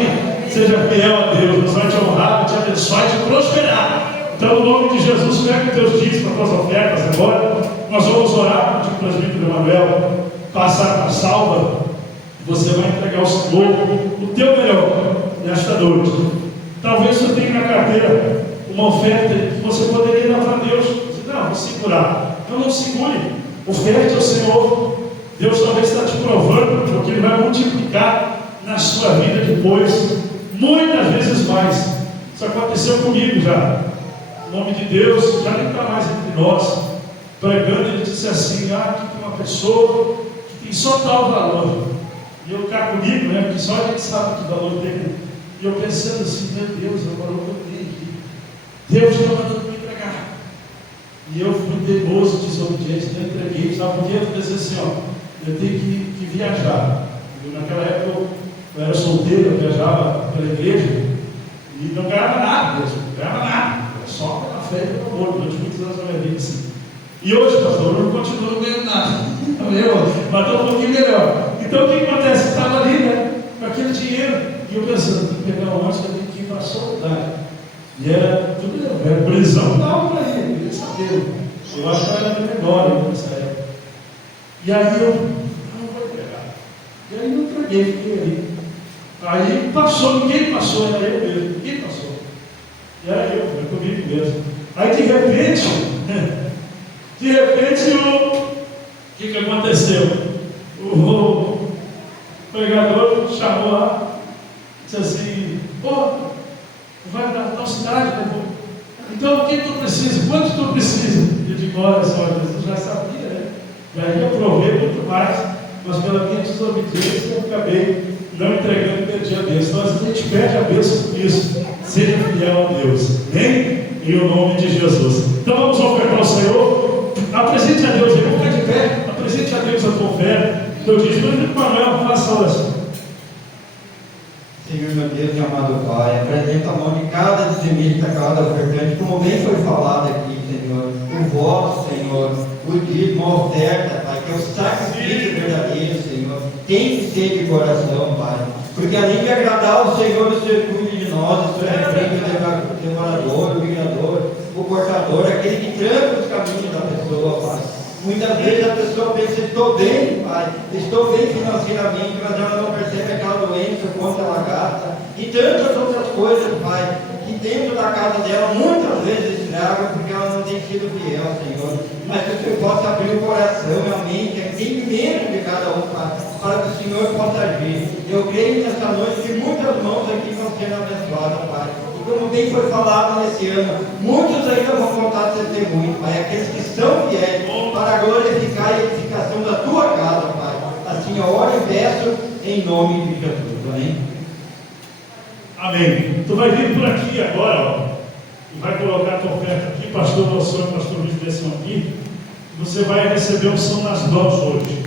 Seja fiel a Deus, Deus vai te honrar, vai te abençoar e te prosperar. Então, no nome de Jesus, pega os teus dízimos, as tuas ofertas agora. Nós vamos orar com o presbítero Emanuel, passar a salva. Você vai entregar ao Senhor o teu melhor nesta noite. Talvez você tenha na carteira uma oferta que você poderia dar para Deus. Você, não, vou segurar. Não segure. Oferte ao Senhor. Deus talvez está te provando, porque Ele vai multiplicar na sua vida depois, muitas vezes mais. Isso aconteceu comigo já. O nome de Deus já nem está mais entre nós. Pregando, ele disse assim: aqui tem uma pessoa que tem só tal valor. E eu cá comigo, né? Porque só a gente sabe que valor tem. E eu pensando assim: meu Deus, é o valor que eu tenho aqui. Deus está mandando me entregar. E eu fui teimoso, desobediente, não entreguei. Sabe por quê? Eu pensei assim: ó, eu tenho que viajar. Naquela época eu era solteiro, eu viajava pela igreja e não ganhava nada mesmo, não ganhava nada. Só pela fé e pelo amor, durante muitos anos da minha vida assim. E hoje, pastor, eu não continuo ganhando nada. Mas estou um pouquinho melhor. Então o que acontece? Estava ali, né? Com aquele dinheiro. E eu pensando, tem que pegar um ônibus, eu tenho que ir para a solidariedade. E era tudo, era prisão, dava para ir, eu queria saber. Eu acho que era menor nessa época. E aí eu não vou pegar. E aí eu entreguei, fiquei ali. Aí passou, ninguém passou, era eu mesmo, ninguém passou. E era eu, foi comigo mesmo. Aí de repente, o que aconteceu? O pregador chamou lá, disse assim: pô, vai para a tua cidade, então o que tu precisa? Quanto tu precisa? Eu digo: olha só, Jesus já sabia, né? E aí eu provei muito mais, mas pela minha desobediência eu acabei não entregando e perdi a bênção. Então a gente perde a bênção por isso. Seja fiel a Deus. Amém? Em o nome de Jesus. Então vamos ofertar ao Senhor. Apresente a Deus. Vamos ficar de pé. Apresente a Deus a tua oferta. Eu disse: Manuel, faça a oração. Senhor, meu Deus e amado Pai, apresenta a mão de cada dizimista, cada ofertante, como bem foi falado aqui, Senhor, o voto, Senhor, o dízimo, a oferta, Pai, que é o sacrifício verdadeiro, Senhor, tem que ser de coração, Pai, porque além de agradar o Senhor, o Senhor cuida de nós, o Senhor repreende o devorador, o migrador, o cortador, aquele que tranca os caminhos da pessoa, Pai. Muitas vezes a pessoa pensa: estou bem, Pai, estou bem financeiramente, mas ela não percebe aquela doença, o quanto ela gasta, e tantas outras coisas, Pai, que dentro da casa dela muitas vezes estraga, porque ela não tem sido fiel, Senhor. Mas que o Senhor possa abrir o coração, a mente, o entendimento de cada um, Pai, para que o Senhor possa agir. Eu creio nesta noite que muitas mãos aqui vão sendo abençoadas, Pai. Como bem foi falado nesse ano, muitos ainda vão contar testemunho, Pai, aqueles que são fiéis, para glorificar a edificação da tua casa, Pai. Assim eu oro e peço em nome de Jesus. Amém? Amém. Tu vai vir por aqui agora, ó, e vai colocar a tua oferta aqui, pastor Noção e pastor Luiz Bessão aqui. Você vai receber unção nas mãos hoje.